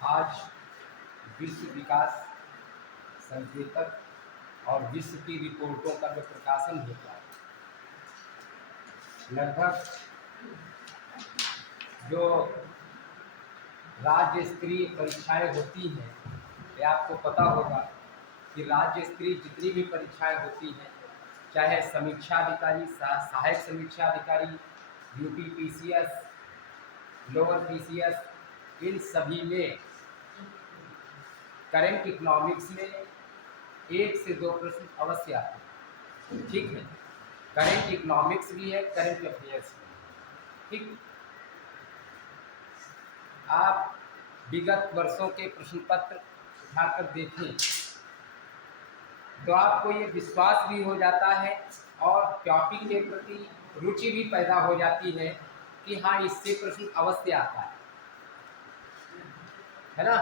आज विश्व विकास संकेतक और विश्व की रिपोर्टों का जो प्रकाशन होता है, लगभग जो राज्य स्तरीय परीक्षाएं होती हैं, ये आपको पता होगा कि राज्य स्तरीय जितनी भी परीक्षाएं होती हैं, चाहे समीक्षा अधिकारी, सहायक समीक्षा अधिकारी, यूपी पीसीएस, लोअर पीसीएस, इन सभी में करेंट इकोनॉमिक्स में 1 से 2 प्रश्न अवश्य आते हैं। ठीक है, करेंट इकोनॉमिक्स भी है, करेंट अफेयर्स भी। ठीक, आप विगत वर्षों के प्रश्न पत्र उठाकर देखें तो आपको ये विश्वास भी हो जाता है और टॉपिक के प्रति रुचि भी पैदा हो जाती है कि हाँ, इससे प्रश्न अवश्य आता है ना।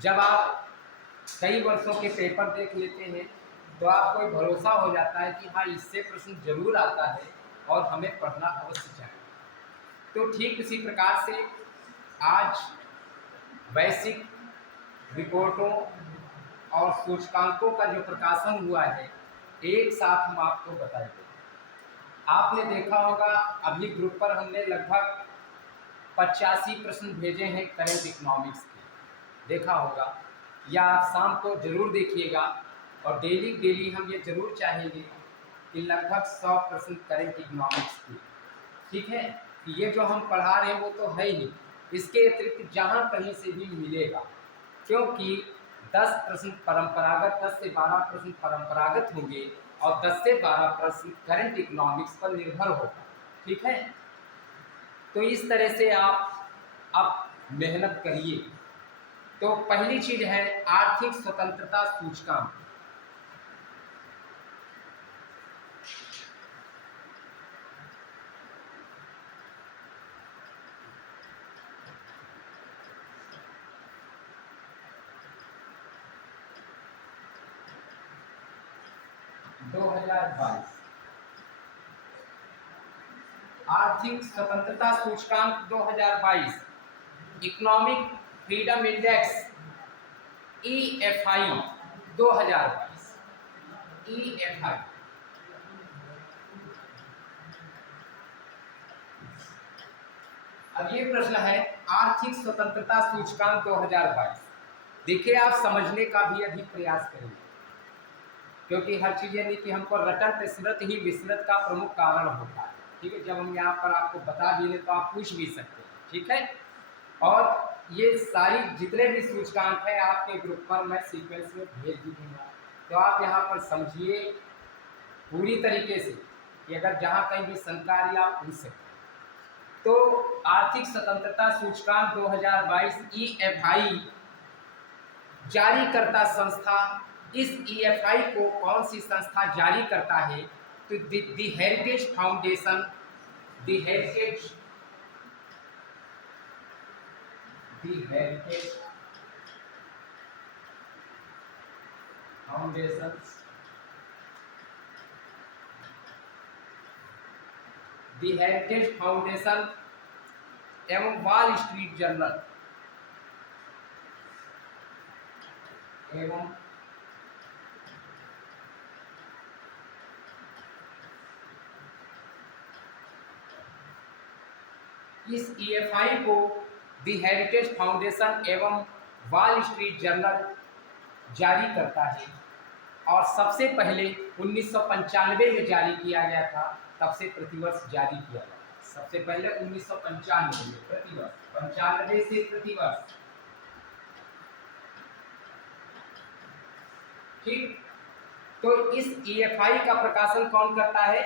जब आप कई वर्षों के पेपर देख लेते हैं तो आपको भरोसा हो जाता है कि हाँ, इससे प्रश्न जरूर आता है और हमें पढ़ना अवश्य चाहिए। तो ठीक इसी प्रकार से आज वैश्विक रिपोर्टों और सूचकांकों का जो प्रकाशन हुआ है, एक साथ हम आपको बताएंगे। आपने देखा होगा अभी ग्रुप पर हमने लगभग 85 प्रश्न भेजे हैं करेंट इकोनॉमिक्स के, देखा होगा, या आप शाम को जरूर देखिएगा। और डेली हम ये जरूर चाहेंगे कि लगभग 100 प्रश्न करेंट इकोनॉमिक्स के। ठीक है, ये जो हम पढ़ा रहे हैं वो तो है ही, इसके अतिरिक्त जहाँ कहीं से भी मिलेगा, क्योंकि 10 प्रश्न परंपरागत, 10 से 12 प्रश्न परंपरागत होंगे और 10 से 12 प्रश्न करंट इकोनॉमिक्स पर निर्भर होगा। ठीक है, तो इस तरह से आप अब मेहनत करिए। तो पहली चीज है आर्थिक स्वतंत्रता सूचकांक। आर्थिक स्वतंत्रता सूचकांक 2022, economic freedom index EFI 2022, EFI। अब ये प्रश्न है आर्थिक स्वतंत्रता सूचकांक 2022। देखिए, आप समझने का भी अधिक प्रयास करेंगे, क्योंकि हर चीज नहीं कि हमको रटत स्मृत ही विस्मृत का प्रमुख कारण होता है। ठीक है, जब हम यहाँ पर आपको बता भी तो आप पूछ भी सकते हैं। ठीक है, और ये सारी जितने भी सूचकांक है आपके ग्रुप पर मैं सीक्वेंस में भेज भी दूंगा, तो आप यहाँ पर समझिए पूरी तरीके से कि अगर जहाँ कहीं भी शंका आ रही आप पूछ सकते हैं। तो आर्थिक स्वतंत्रता सूचकांक 2022 EFI जारीकर्ता संस्था, इस EFI को कौन सी संस्था जारी करता है? तो the heritage foundation, the heritage foundation, the heritage foundation एवं वॉल स्ट्रीट जर्नल एवं इस EFI को द हेरिटेज फाउंडेशन एवं वॉल स्ट्रीट जर्नल जारी करता है। और सबसे पहले 1995 में जारी किया गया था, तब से प्रतिवर्ष जारी किया गया। सबसे पहले 1995 में प्रतिवर्ष, 95 से प्रतिवर्ष। ठीक, तो इस EFI का प्रकाशन कौन करता है?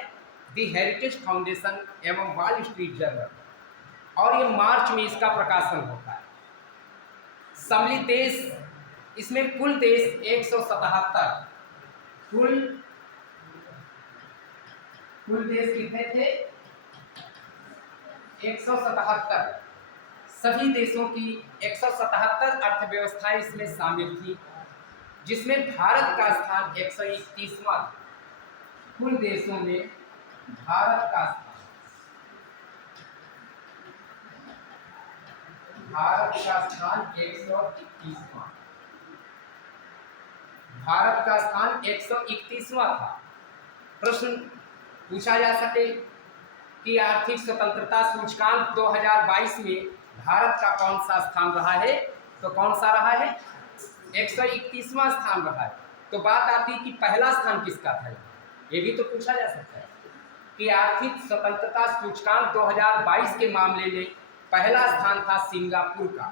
द हेरिटेज फाउंडेशन एवं वॉल स्ट्रीट जर्नल, और ये मार्च में इसका प्रकाशन होता है। सम्मिलित देश, इसमें कुल देश 177, कुल देश कितने थे? 177। सभी देशों की 177 अर्थव्यवस्थाएं इसमें शामिल थी, जिसमें भारत का स्थान 131वां। कुल देशों में भारत का स्थान भारत का स्थान 131वां। भारत का स्थान 131वां था। प्रश्न पूछा जा सके कि आर्थिक स्वतंत्रता सूचकांक 2022 में भारत का कौन सा स्थान रहा है, तो कौन सा रहा है? 131वां स्थान रहा है। तो बात आती है कि पहला स्थान किसका था, ये भी तो पूछा जा सकता है कि आर्थिक स्वतंत्रता सूचकांक 2022 के मामले में पहला स्थान था सिंगापुर का।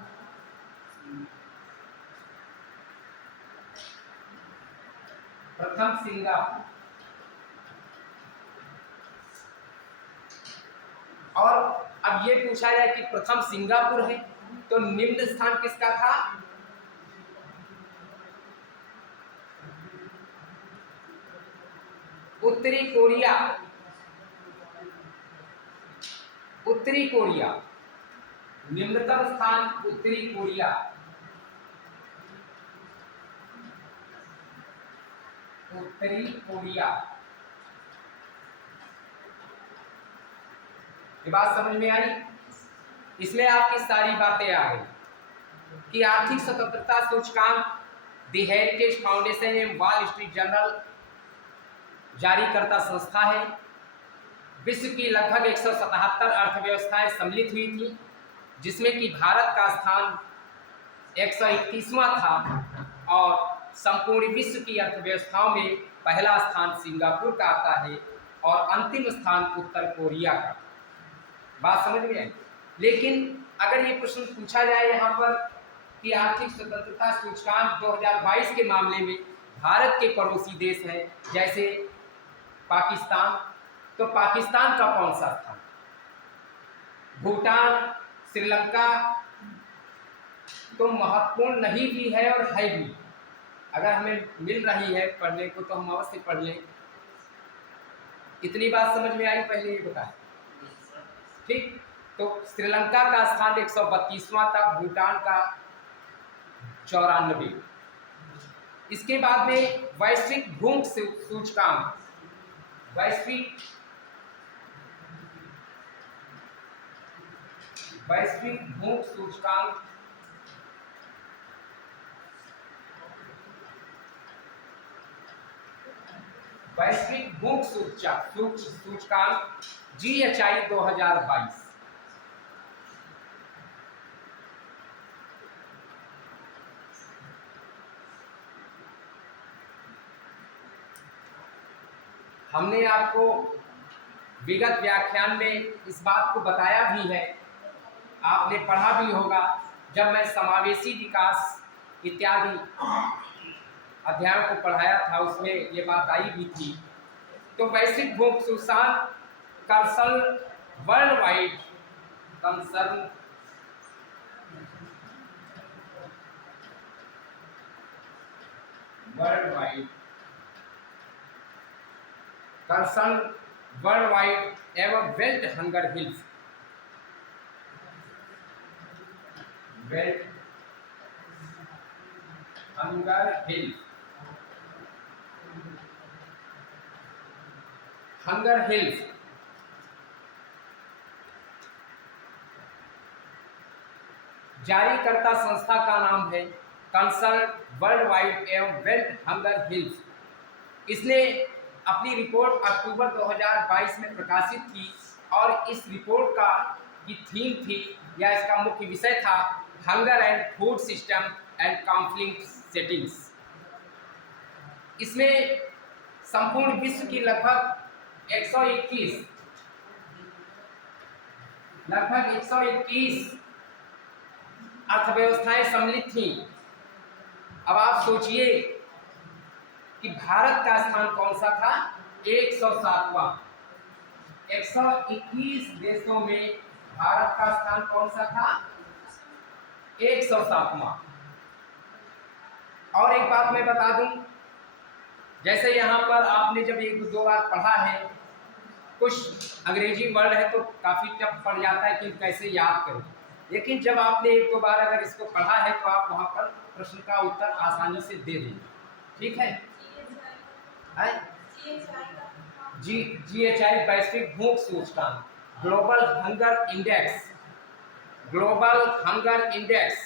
प्रथम सिंगापुर। और अब ये पूछा जाए कि प्रथम सिंगापुर है तो निम्न स्थान किसका था? उत्तरी कोरिया। उत्तरी कोरिया निम्नतम स्थान उत्तरी कोरिया। उत्तरी कोरिया। ये बात समझ में आई? इसमें आपकी सारी बातें आ गई कि आर्थिक स्वतंत्रता सूचकांक द हेरिटेज फाउंडेशन एवं वॉल स्ट्रीट जर्नल जारीकर्ता संस्था है। विश्व की लगभग 177 अर्थव्यवस्थाएं सम्मिलित हुई थी, जिसमें कि भारत का स्थान 131वां था और संपूर्ण विश्व की अर्थव्यवस्थाओं में पहला स्थान सिंगापुर का आता है और अंतिम स्थान उत्तर कोरिया का। बात समझ में आई? लेकिन अगर ये प्रश्न पूछा जाए यहाँ पर कि आर्थिक स्वतंत्रता सूचकांक 2022 के मामले में भारत के पड़ोसी देश हैं जैसे पाकिस्तान, तो पाकिस्तान का कौन सा स्थान? भूटान, श्रीलंका तो महत्वपूर्ण नहीं भी है और है भी। अगर हमें मिल रही है पढ़ने को तो हम अवश्य पढ़ लें। इतनी बात समझ में आई? पहले ये बताएं। ठीक, तो श्रीलंका का स्थान 132वां था, भूटान का 94। इसके बाद में वैश्विक भूख सूचकांक, वैश्विक भूख सूचकांक वैश्विक भूख सूचकांक GHI 2022। हमने आपको विगत व्याख्यान में इस बात को बताया भी है, आपने पढ़ा भी होगा जब मैं समावेशी विकास इत्यादि अध्यायों को पढ़ाया था, उसमें ये बात आई भी थी। तो वैश्विक भूख सूचकांक कंसर्न वर्ल्ड वाइड एवं wealth hunger hills, hunger hills जारीकर्ता संस्था का नाम है कंसर्न वर्ल्ड वाइड एवं वेल्थ हंगर हिल्स। इसने अपनी रिपोर्ट अक्टूबर 2022 में प्रकाशित की और इस रिपोर्ट का की थीम थी या इसका मुख्य विषय था hunger and food system and conflict settings. इसमें संपूर्ण विश्व की लगभग 121 अर्थव्यवस्थाएं सम्मिलित थी। अब आप सोचिए कि भारत का स्थान कौन सा था? 107वां। 121 देशों में भारत का स्थान कौन सा था? 107वां। और एक बात मैं बता दूं, जैसे यहाँ पर आपने जब एक दो बार पढ़ा है, कुछ अंग्रेजी वर्ड है तो काफ़ी टफ पड़ जाता है कि कैसे याद करें, लेकिन जब आपने एक दो बार अगर इसको पढ़ा है तो आप वहाँ पर प्रश्न का उत्तर आसानी से दे देंगे। ठीक है? GHI वैश्विक भूख सूचकांक, global hunger index, global hunger index,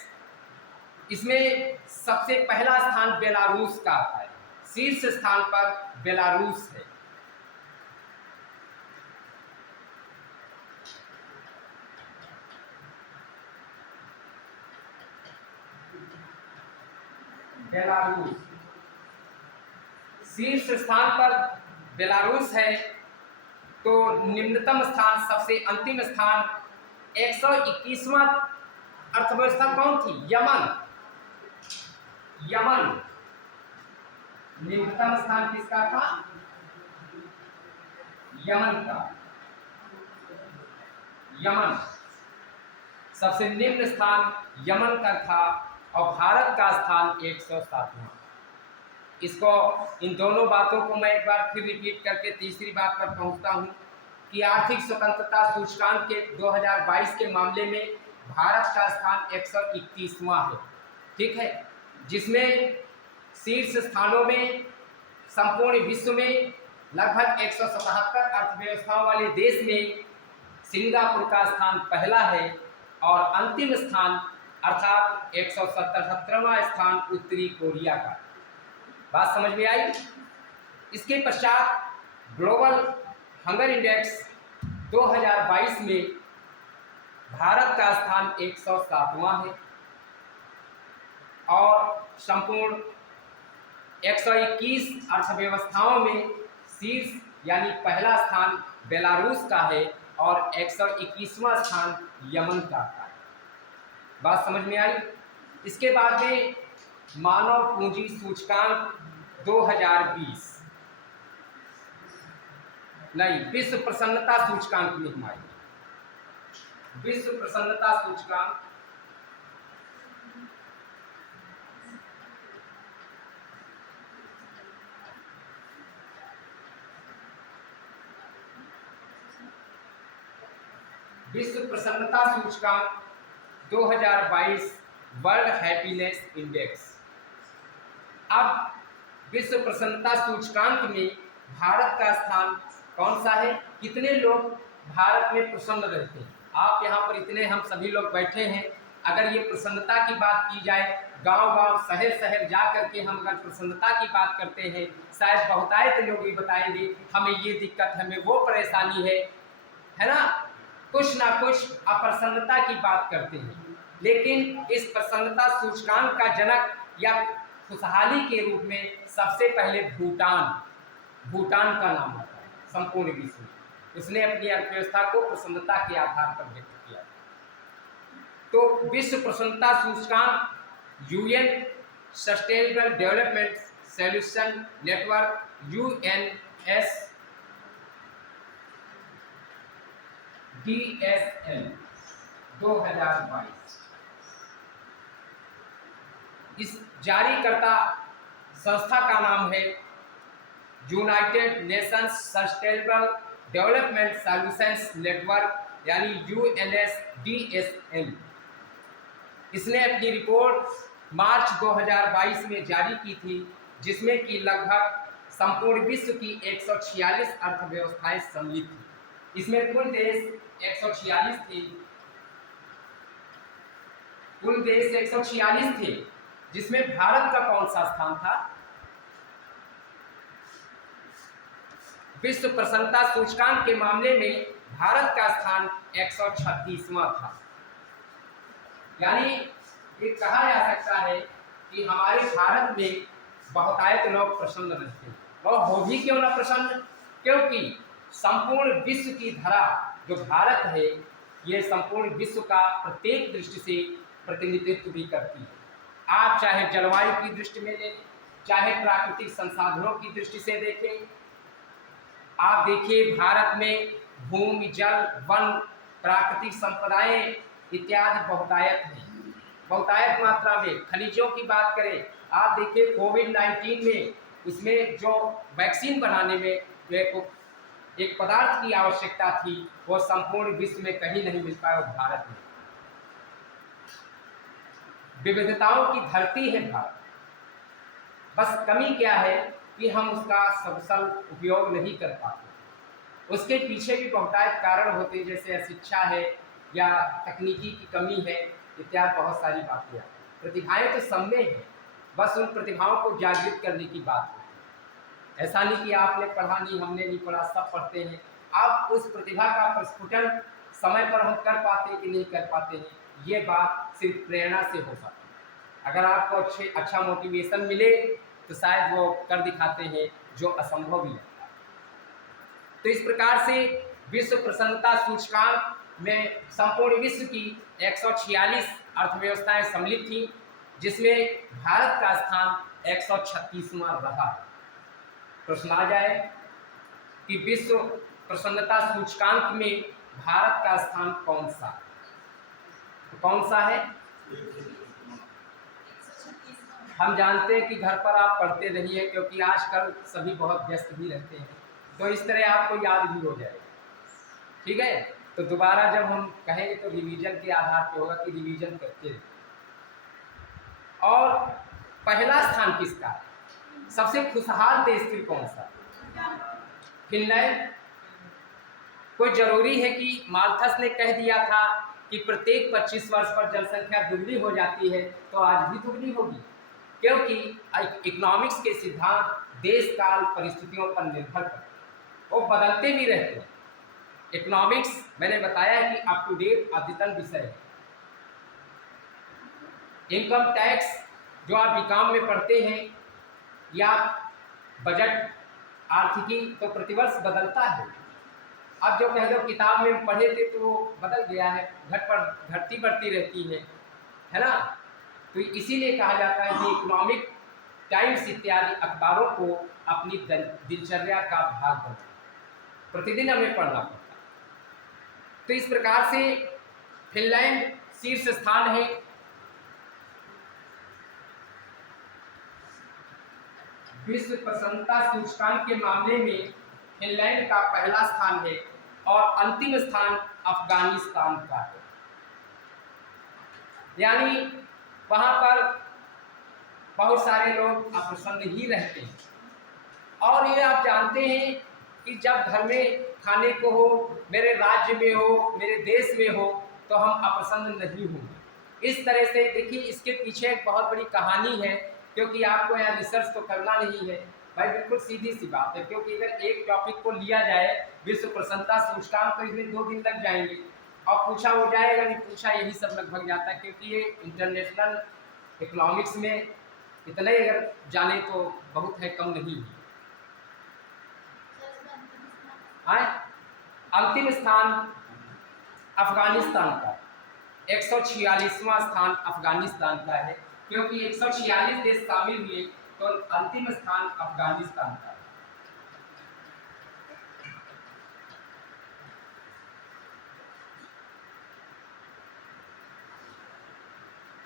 इसमें सबसे पहला स्थान बेलारूस का आता है, शीर्ष स्थान पर बेलारूस है। बेलारूस शीर्ष स्थान पर बेलारूस है। तो निम्नतम स्थान, सबसे अंतिम स्थान 121वां अर्थव्यवस्था कौन थी? यमन। यमन निम्नतम स्थान किसका था? यमन का। यमन सबसे निम्न स्थान यमन का था और भारत का स्थान 107वां। इसको, इन दोनों बातों को मैं एक बार फिर रिपीट करके तीसरी बात पर पहुंचता हूं कि आर्थिक स्वतंत्रता सूचकांक के 2022 के मामले में भारत का स्थान 121वां है, ठीक है, जिसमें शीर्ष स्थानों में संपूर्ण विश्व में लगभग 177 अर्थव्यवस्थाओं वाले देश में सिंगापुर का स्थान पहला है और अंतिम स्थान अर्थात 177वां स्थान उत्तरी कोरिया का। बात समझ में आई? इसके पश्चात ग्लोबल हंगर इंडेक्स 2022 में भारत का स्थान 107वां है और संपूर्ण 121 अर्थव्यवस्थाओं में शीर्ष यानी पहला स्थान बेलारूस का है और 121वां स्थान यमन का है। बात समझ में आई? इसके बाद में मानव पूंजी सूचकांक 2020, नहीं, विश्व प्रसन्नता सूचकांक में हमारी विश्व प्रसन्नता सूचकांक विश्व प्रसन्नता सूचकांक 2022 वर्ल्ड हैप्पीनेस इंडेक्स। अब विश्व प्रसन्नता सूचकांक में भारत का स्थान कौन सा है? कितने लोग भारत में प्रसन्न रहते हैं? आप यहाँ पर इतने हम सभी लोग बैठे हैं, अगर ये प्रसन्नता की बात की जाए, गांव-गांव, शहर-शहर जा करके हम अगर प्रसन्नता की बात करते हैं, शायद बहुतायत लोग ये बताएंगे हमें ये दिक्कत, हमें वो परेशानी है ना, कुछ ना कुछ अप्रसन्नता की बात करते हैं। लेकिन इस प्रसन्नता सूचकांक का जनक या खुशहाली के रूप में सबसे पहले भूटान का नाम आता है संपूर्ण विश्व में। उसने अपनी अर्थव्यवस्था को प्रसन्नता के आधार पर व्यक्त किया। तो विश्व प्रसन्नता सूचकांक UN sustainable development solution network UNSDSL 2022 इस जारीकर्ता संस्था का नाम है United Nations sustainable development solutions network यानी UNSDSL। इसने अपनी रिपोर्ट मार्च 2022 में जारी की थी, जिसमें कि लगभग संपूर्ण विश्व की 146 अर्थव्यवस्थाएं सम्मिलित थी। इसमें कुल देश 146 थे, कुल देश 146 थे, जिसमें भारत का कौन सा स्थान था? विश्व प्रसन्नता सूचकांक के मामले में भारत का स्थान 136वां था। यानी ये कहा जा सकता है कि हमारे भारत में बहुतायत लोग प्रसन्न रहते हैं, और हो भी क्यों ना प्रसन्न, क्योंकि संपूर्ण विश्व की धरा जो भारत है, ये संपूर्ण विश्व का प्रत्येक दृष्टि से प्रतिनिधित्व भी करती है। आप चाहे जलवायु की दृष्टि में लें, चाहे प्राकृतिक संसाधनों की दृष्टि से देखें, आप देखिए भारत में भूमि, जल, वन, प्राकृतिक संपदाएं इत्यादि बहुतायत है। बहुतायत मात्रा में खनिजों की बात करें, आप देखिए कोविड-19 में उसमें जो वैक्सीन बनाने में एक पदार्थ की आवश्यकता थी, वो संपूर्ण विश्व में कहीं नहीं मिल पाया, भारत में। विविधताओं की धरती है भारत, बस कमी क्या है कि हम उसका सकुशल उपयोग नहीं कर पाते। उसके पीछे भी बहुतायत कारण होते हैं, जैसे अशिक्षा है, या तकनीकी की कमी है, इत्यादि बहुत सारी बातें आती हैं। प्रतिभाएं तो सब में हैं, बस उन प्रतिभाओं को जागृत करने की बात है। ऐसा नहीं कि आपने पढ़ा नहीं, हमने नहीं पढ़ा, सब पढ़ते हैं। अब उस प्रतिभा का प्रस्फुटन समय पर हम कर पाते हैं कि नहीं कर पाते हैं, ये बात सिर्फ प्रेरणा से हो सकती है। अगर आपको अच्छा मोटिवेशन मिले तो शायद वो कर दिखाते हैं जो असंभव ही लगता है। तो इस प्रकार से विश्व प्रसन्नता सूचकांक में संपूर्ण विश्व की 146 अर्थव्यवस्थाएं सम्मिलित थी, जिसमें भारत का स्थान 136वां रहा। प्रश्न आ जाए कि विश्व प्रसन्नता सूचकांक में भारत का स्थान कौन सा, तो कौन सा है? हम जानते हैं कि घर पर आप पढ़ते रहिए, क्योंकि आजकल सभी बहुत व्यस्त भी रहते हैं, तो इस तरह आपको याद भी हो जाएगा। ठीक है, तो दोबारा जब हम कहेंगे तो रिवीजन के आधार पर होगा कि रिवीजन करते रहिए। और पहला स्थान किसका है? सबसे खुशहाल देश फिर कौन सा? फिनलैंड। कोई जरूरी है कि माल्थस ने कह दिया था कि प्रत्येक 25 वर्ष पर जनसंख्या दुगनी हो जाती है, तो आज भी दुगनी होगी, क्योंकि इकोनॉमिक्स के सिद्धांत देश काल परिस्थितियों पर निर्भर करते हैं, वो बदलते भी रहते हैं। इकोनॉमिक्स मैंने बताया है कि अप टू डेट अद्यतन विषय है। इनकम टैक्स जो आप बीकॉम में पढ़ते हैं, या बजट आर्थिकी, तो प्रतिवर्ष बदलता है। अब जो कह लो किताब में पढ़े थे तो बदल गया है, घटती बढ़ती रहती है ना। तो इसीलिए कहा जाता है कि इकोनॉमिक टाइम्स इत्यादि अखबारों को अपनी दिनचर्या का भाग बनाए, प्रतिदिन हमें पढ़ना पड़ता है। तो इस प्रकार से फिनलैंड शीर्ष स्थान है। विश्व प्रसन्नता सूचकांक के मामले में फिनलैंड का पहला स्थान है और अंतिम स्थान अफगानिस्तान का है। यानी वहां पर बहुत सारे लोग अप्रसन्न ही रहते हैं। और ये आप जानते हैं कि जब घर में खाने को हो, मेरे राज्य में हो, मेरे देश में हो, तो हम अप्रसन्न नहीं होंगे। इस तरह से देखिए, इसके पीछे एक बहुत बड़ी कहानी है, क्योंकि आपको यहाँ रिसर्च तो करना नहीं है भाई, बिल्कुल सीधी सी बात है। क्योंकि अगर एक टॉपिक को लिया जाए विश्व प्रसन्नता सूचकांक, तो इसमें 2 दिन लग जाएंगे, और पूछा हो जाएगा नहीं पूछा, यही सब लगभग जाता है। क्योंकि ये इंटरनेशनल इकोनॉमिक्स में इतने अगर जाने तो बहुत है, कम नहीं है। अंतिम स्थान अफगानिस्तान का, 146वां स्थान अफगानिस्तान का है, क्योंकि 146 देश शामिल हुए, तो अंतिम स्थान अफगानिस्तान का है।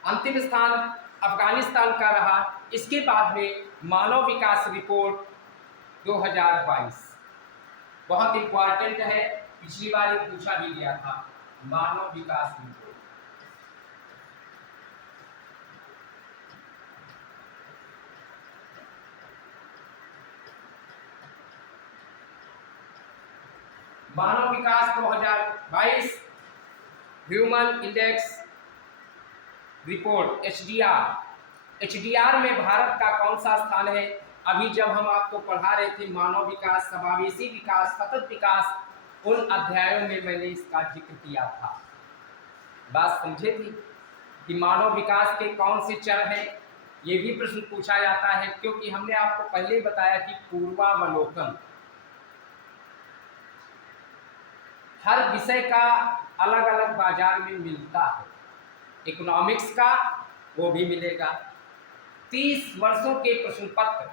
अंतिम स्थान अफगानिस्तान का रहा। इसके बाद में मानव विकास रिपोर्ट 2022 बहुत इंपॉर्टेंट है, पिछली बार ये पूछा भी गया था। मानव विकास रिपोर्ट मानव विकास 2022 ह्यूमन इंडेक्स रिपोर्ट एचडीआर में भारत का कौन सा स्थान है? अभी जब हम आपको पढ़ा रहे थे मानव विकास, समावेशी विकास, सतत विकास, उन अध्यायों में मैंने इसका जिक्र किया था। बात समझे थी कि मानव विकास के कौन से चरण हैं? ये भी प्रश्न पूछा जाता है, क्योंकि हमने आपको पहले ही बताया कि पूर्वावलोकन हर विषय का अलग अलग बाजार में मिलता है। इकोनॉमिक्स का वो भी मिलेगा। 30 वर्षों के प्रश्न पत्र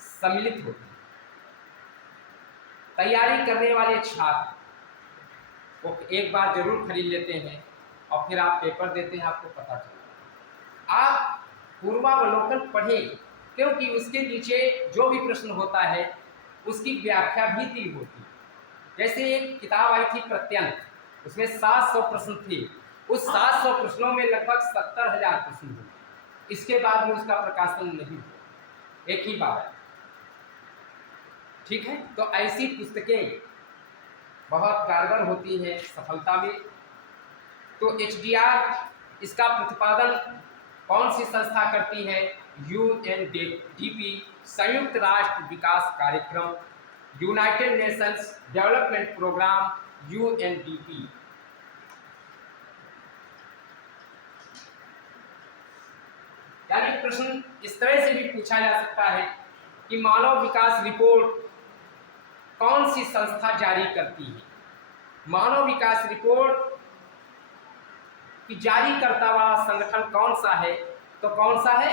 सम्मिलित होते हैं। तैयारी करने वाले छात्र वो एक बार जरूर खरीद लेते हैं, और फिर आप पेपर देते हैं, आपको पता चलता है। आप पूर्वावलोकन पढ़ें, क्योंकि उसके नीचे जो भी प्रश्न होता है उसकी व्याख्या भी दी होती है। जैसे एक किताब आई थी प्रत्यंत, उसमें 700 प्रश्न थे। उस 700 प्रश्नों में लगभग 70,000 प्रश्न हुए। इसके बाद में उसका प्रकाशन नहीं हुआ, एक ही बार। ठीक है, तो ऐसी पुस्तकें बहुत कारगर होती हैं सफलता में। तो HDR इसका प्रतिपादन कौन सी संस्था करती है? UNDP, संयुक्त राष्ट्र विकास कार्यक्रम, United Nations Development Programme, UNDP। यानी प्रश्न इस तरह से भी पूछा जा सकता है कि मानव विकास रिपोर्ट कौन सी संस्था जारी करती है? मानव विकास रिपोर्ट की जारी करता वाला संगठन कौन सा है? तो कौन सा है?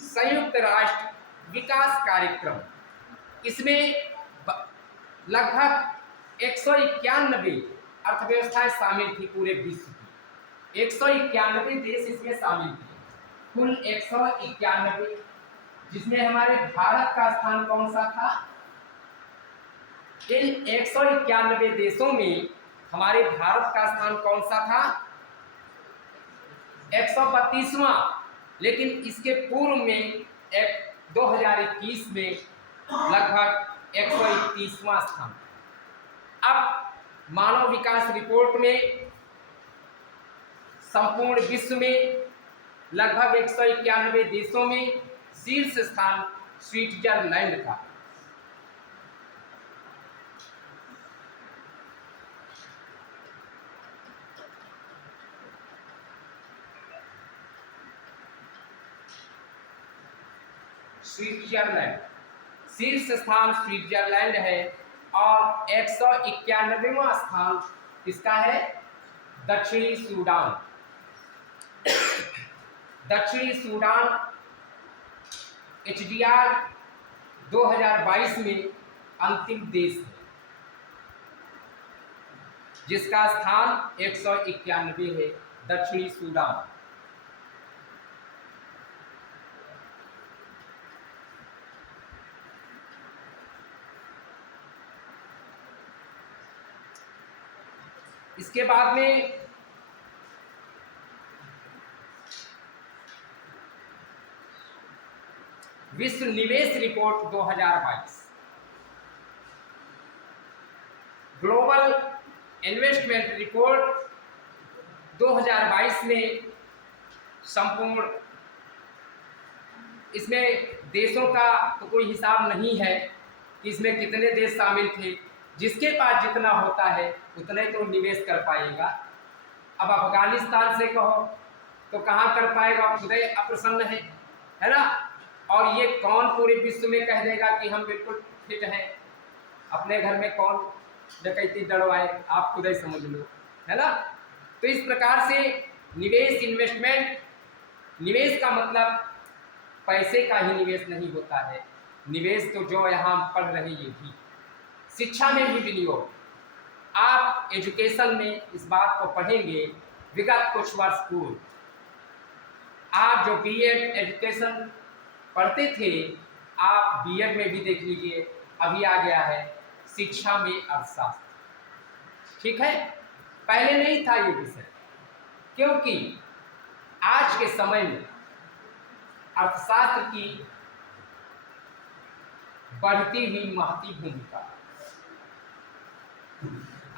संयुक्त राष्ट्र विकास कार्यक्रम। इसमें लगभग 191 अर्थव्यवस्थाएं शामिल थी पूरे विश्व की। 191 देश इसमें शामिल थे, कुल 191, जिसमें हमारे भारत का स्थान कौन सा था? इन 191 देशों में हमारे भारत का स्थान कौन सा था? 132वां। लेकिन इसके पूर्व में 2021 में लगभग 131वां स्थान। अब मानव विकास रिपोर्ट में संपूर्ण विश्व में लगभग 191 देशों में शीर्ष स्थान स्विट्जरलैंड का। स्विट्जरलैंड शीर्ष स्थान स्विट्जरलैंड है और 191वां स्थान किसका है? दक्षिणी सूडान। दक्षिणी सूडान HDR 2022 में अंतिम देश है, जिसका स्थान 191 है, दक्षिणी सूडान। इसके बाद में विश्व निवेश रिपोर्ट 2022, ग्लोबल इन्वेस्टमेंट रिपोर्ट 2022 में संपूर्ण, इसमें देशों का तो कोई हिसाब नहीं है कि इसमें कितने देश शामिल थे। जिसके पास जितना होता है उतने तो निवेश कर पाएगा। अब अफगानिस्तान से कहो तो कहाँ कर पाएगा, खुद ही अप्रसन्न है ना। और ये कौन पूरे विश्व में कह देगा कि हम बिल्कुल फिट हैं? अपने घर में कौन डकैती दड़वाए, आप खुद ही समझ लो, है ना। तो इस प्रकार से निवेश, इन्वेस्टमेंट, निवेश का मतलब पैसे का ही निवेश नहीं होता है। निवेश तो जो यहाँ पढ़ रहे ये भी, शिक्षा में भी विनियोग। आप एजुकेशन में इस बात को पढ़ेंगे विगत कुछ वर्ष पूर्व। आप जो BEd एजुकेशन पढ़ते थे, आप BEd में भी देख लीजिए, अभी आ गया है शिक्षा में अर्थशास्त्र। ठीक है, पहले नहीं था ये विषय, क्योंकि आज के समय में अर्थशास्त्र की बढ़ती हुई महती भूमिका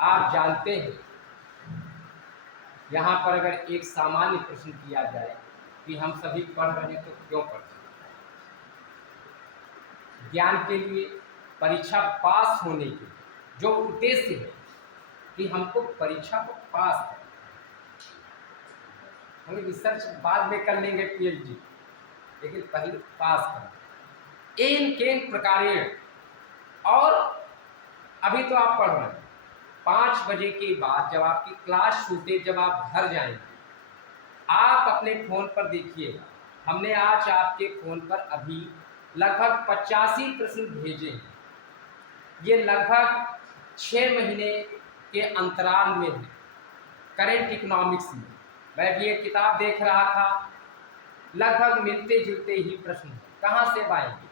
आप जानते हैं। यहाँ पर अगर एक सामान्य प्रश्न किया जाए कि हम सभी पढ़ रहे हैं तो क्यों पढ़ रहे हैं? ज्ञान के लिए, परीक्षा पास होने के जो उद्देश्य है कि हमको परीक्षा को पास करें। हम रिसर्च बाद में कर लेंगे PhD, लेकिन पहले पास करें। इन के प्रकारेण। और अभी तो आप पढ़ रहे हैं, 5 बजे के बाद जब आपकी क्लास छूटे, जब आप घर जाएंगे, आप अपने फ़ोन पर देखिएगा। हमने आज आपके फ़ोन पर अभी लगभग 85 प्रश्न भेजे हैं। ये लगभग 6 महीने के अंतराल में है। करेंट इकोनॉमिक्स में मैं भी एक किताब देख रहा था, लगभग मिलते जुलते ही प्रश्न कहाँ से पाएंगे।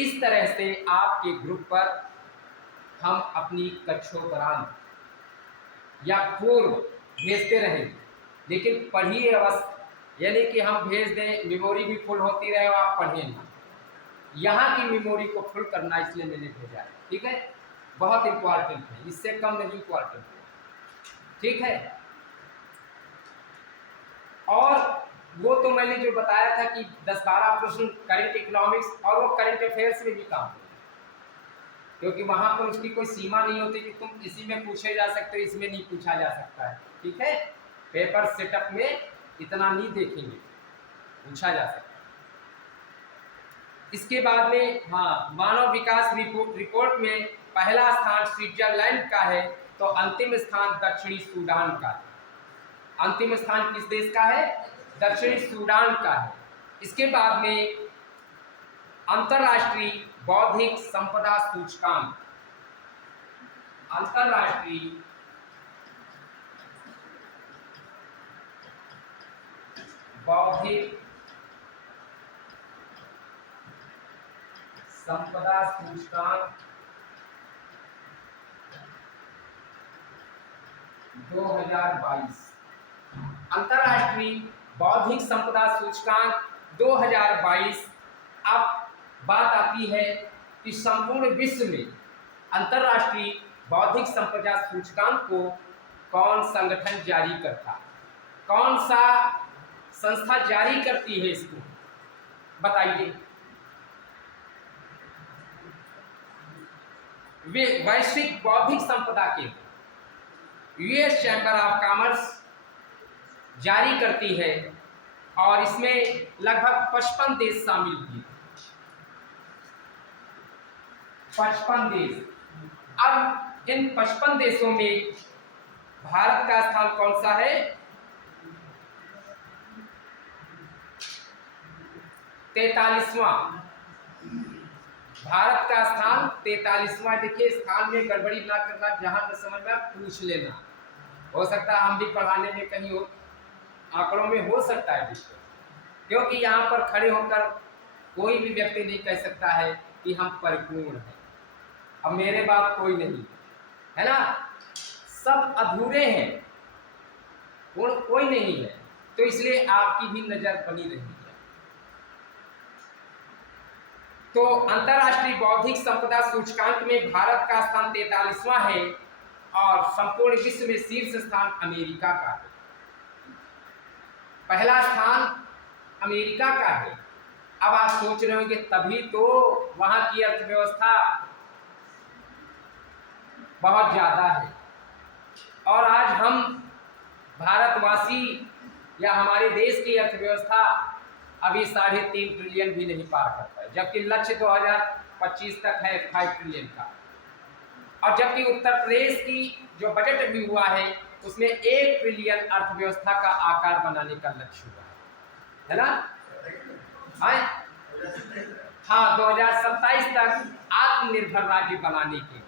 इस तरह से आपके ग्रुप पर हम अपनी कक्षोपरांत या पूर्व भेजते रहेंगे, लेकिन पढ़िए अवश्य। यानी कि हम भेज दें, मेमोरी भी फुल होती रहे और आप पढ़िए ना। यहाँ की मेमोरी को फुल करना इसलिए मैंने भेजा है, ठीक है। बहुत इंपॉर्टेंट है, इससे कम नहीं इंपॉर्टेंट है, ठीक है। और वो तो मैंने जो बताया था कि 10-12 प्रश्न करंट इकोनॉमिक्स और वो करंट अफेयर्स में भी काम होते हैं, क्योंकि वहां पर उसकी कोई सीमा नहीं होती कि तुम इसी में पूछे जा सकते हो, इसमें नहीं पूछा जा सकता है, ठीक है। पेपर सेटअप में इतना नहीं देखेंगे, पूछा जा सकता है। इसके बाद में हाँ, मानव विकास रिपोर्ट में पहला स्थान स्विट्जरलैंड का है, तो अंतिम स्थान दक्षिणी सूडान का है। अंतिम स्थान किस देश का है? दक्षिणी सूडान का है। इसके बाद में अंतरराष्ट्रीय बौद्धिक संपदा सूचकांक, अंतरराष्ट्रीय बौद्धिक संपदा सूचकांक 2022, अंतरराष्ट्रीय बौद्धिक संपदा सूचकांक 2022। अब बात आती है कि संपूर्ण विश्व में अंतरराष्ट्रीय बौद्धिक संपदा सूचकांक को कौन संगठन जारी करता है, कौन सा संस्था जारी करती है इसको, बताइए। वे वैश्विक बौद्धिक संपदा के यूएस चैम्बर ऑफ कॉमर्स जारी करती है और इसमें लगभग 55 देश शामिल हैं, 55 देश। अब इन 55 देशों में भारत का स्थान कौन सा है? 43वां। भारत का स्थान 43वां। देखिए, स्थान में गड़बड़ी ना करना, जहां पर समझ में पूछ लेना, हो सकता है हम भी पढ़ाने में कहीं हो, आंकड़ों में हो सकता है विषय, क्योंकि यहाँ पर खड़े होकर कोई भी व्यक्ति नहीं कह सकता है कि हम परिपूर्ण हैं। अब मेरे बात कोई नहीं है ना, सब अधूरे हैं, पूर्ण कोई नहीं है, तो इसलिए आपकी भी नजर बनी रही है। तो अंतरराष्ट्रीय बौद्धिक संपदा सूचकांक में भारत का स्थान 43वां है और संपूर्ण विश्व में शीर्ष स्थान अमेरिका का है। पहला स्थान अमेरिका का है। अब आप सोच रहे होंगे तभी तो वहां की अर्थव्यवस्था बहुत ज्यादा है, और आज हम भारतवासी या हमारे देश की अर्थव्यवस्था अभी 3.5 ट्रिलियन भी नहीं पार करता है, जबकि लक्ष्य 2025 तक है 5 ट्रिलियन का। और जबकि उत्तर प्रदेश की जो बजट भी हुआ है उसमें 1 ट्रिलियन अर्थव्यवस्था का आकार बनाने का लक्ष्य हुआ है ना। हाँ, 2027 तक आत्मनिर्भर राज्य बनाने के लिए,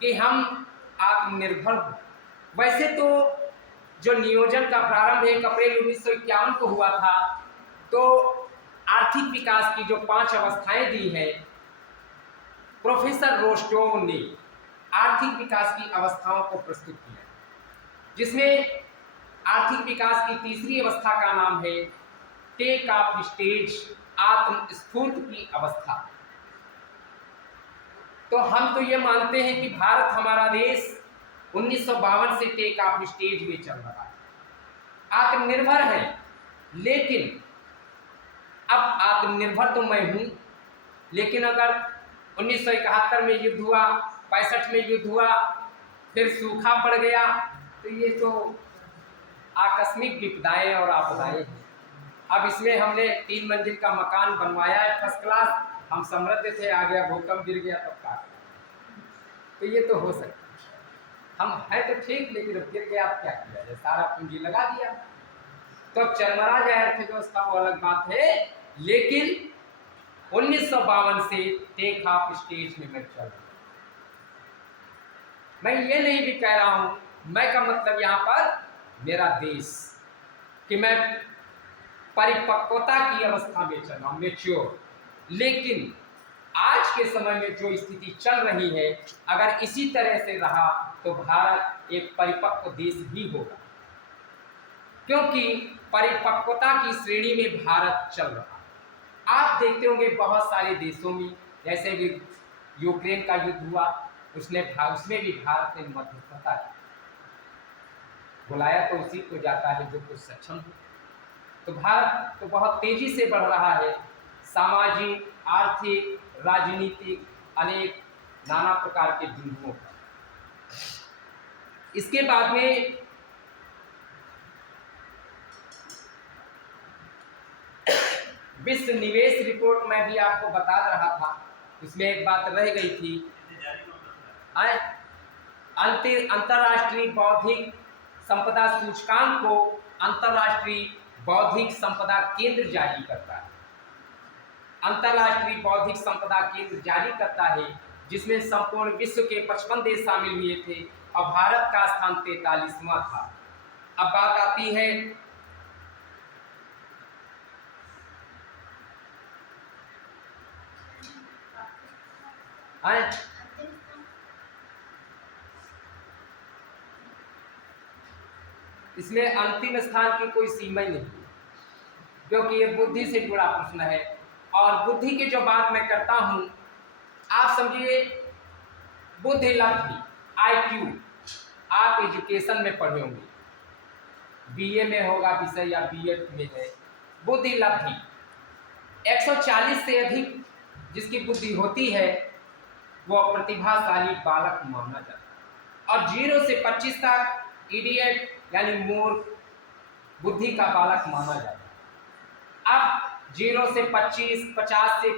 कि हम आत्मनिर्भर हो। वैसे तो जो नियोजन का प्रारंभ 1 अप्रैल 1951 को हुआ था, तो आर्थिक विकास की जो 5 अवस्थाएं दी हैं, प्रोफेसर रोस्टोव ने आर्थिक विकास की अवस्थाओं को प्रस्तुत किया, जिसमें आर्थिक विकास की तीसरी अवस्था का नाम है टेक ऑफ स्टेज, आत्मस्फूर्त की अवस्था। तो हम तो ये मानते हैं कि भारत हमारा देश 1952 से टेक ऑफ स्टेज में चल रहा है, आत्मनिर्भर है। लेकिन अब आत्मनिर्भर तो मैं हूं, लेकिन अगर 1971 में युद्ध हुआ, 65 में युद्ध हुआ, फिर सूखा पड़ गया, तो ये तो आकस्मिक विपदाएं और आपदाएं हैं। अब इसमें हमने 3 मंजिल का मकान बनवाया है फर्स्ट क्लास, हम समृद्ध थे, आ गया भूकंप, गिर गया, तब का, तो ये तो हो सकता है। हम है तो ठीक, लेकिन अब गिर गया, अब क्या किया जाए, सारा पूंजी लगा दिया, तो अब चरमरा जाए अर्थव्यवस्था, वो अलग बात है। लेकिन 1952 से टेक ऑफ स्टेज में मैं चल रहा हूं। मैं ये नहीं भी कह रहा हूं, मैं का मतलब यहाँ पर मेरा देश, कि मैं परिपक्वता की अवस्था में चल रहा हूं, मेच्योर। लेकिन आज के समय में जो स्थिति चल रही है, अगर इसी तरह से रहा तो भारत एक परिपक्व देश भी होगा, क्योंकि परिपक्वता की श्रेणी में भारत चल रहा है। आप देखते होंगे बहुत सारे देशों में, जैसे कि यूक्रेन का युद्ध हुआ, उसमें भी भारत ने मध्यस्थता की। बुलाया तो उसी को जाता है जो कुछ सक्षम हो। तो भारत तो बहुत तेजी से बढ़ रहा है, सामाजिक, आर्थिक, राजनीतिक अनेक नाना प्रकार के बिंदुओं पर। इसके बाद में विश्व निवेश रिपोर्ट में भी आपको बता रहा था, उसमें एक बात रह गई थी, अंतरराष्ट्रीय बौद्धिक संपदा सूचकांक को अंतरराष्ट्रीय बौद्धिक संपदा केंद्र जारी करता है। अंतरराष्ट्रीय बौद्धिक संपदा केंद्र जारी करता है, जिसमें संपूर्ण विश्व के 55 देश शामिल हुए थे और भारत का स्थान 43वां था। अब बात आती है इसमें अंतिम स्थान की कोई सीमा ही नहीं, क्योंकि ये बुद्धि से जुड़ा प्रश्न है। और बुद्धि की जो बात मैं करता हूं, आप समझिए बुद्धि लब्धि IQ, आप एजुकेशन में पढ़े होंगे, BA में होगा विषय या B.Ed में है। बुद्धि लब्धि 140 से अधिक जिसकी बुद्धि होती है वह प्रतिभाशाली बालक माना जाता है, और 0 से 25 तक इडियट यानी मूर्ख बुद्धि का बालक माना जाता है। अब 0 से 25, 50 से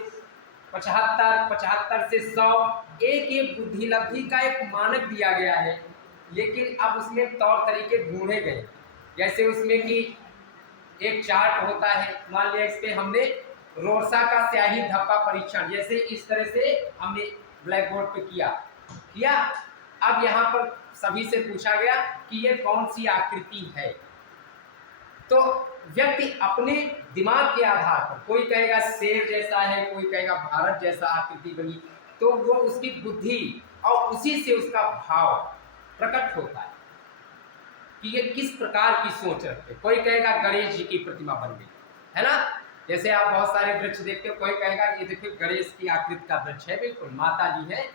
75, 75 से 100 एक बुद्धि लब्धि का एक मानक दिया गया है, लेकिन अब उसमें तौर तरीके ढूंढे गए। जैसे उसमें कि एक चार्ट होता है, मान लिया इस पे हमने रोरसा का स्याही धब्बा परीक्षण, जैसे इस तरह से हमने ब्लैक बोर्ड पे किया। अब यहाँ पर सभी से पूछा गया कि ये कौन सी आकृति है, तो व्यक्ति अपने दिमाग के आधार पर, कोई कहेगा शेर जैसा है, कोई कहेगा भारत जैसा आकृति बनी, तो वो उसकी बुद्धि और उसी से उसका भाव प्रकट होता है कि ये किस प्रकार की सोच रखते। कोई कहेगा गणेश जी की प्रतिमा बन गई है ना, जैसे आप बहुत सारे वृक्ष देखते हो, कोई कहेगा ये देखिए गणेश की आकृति का वृक्ष है, बिल्कुल माता जी है,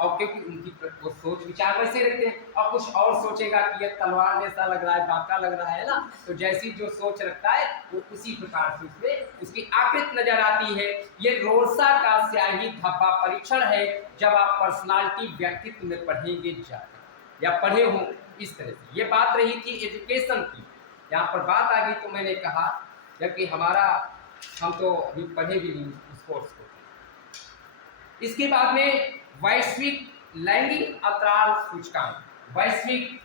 और क्योंकि उनकी वो सोच विचार वैसे रखते हैं। और कुछ और सोचेगा कि ये तलवार जैसा लग रहा है, बांका लग रहा है ना, तो जैसी जो सोच रखता है वो उसी प्रकार से उसमें उसकी आकृति नजर आती है। ये रोरसा का स्याही धब्बा परीक्षण है, जब आप पर्सनालिटी व्यक्तित्व में पढ़ेंगे जाते या पढ़े हो इस तरह से। ये बात रही थी एजुकेशन की, यहाँ पर बात आ गई तो मैंने कहा जबकि हम तो अभी पढ़े भी नहीं उस कोर्स को। इसके बाद में वैश्विक लैंगिक अंतराल सूचकांक, वैश्विक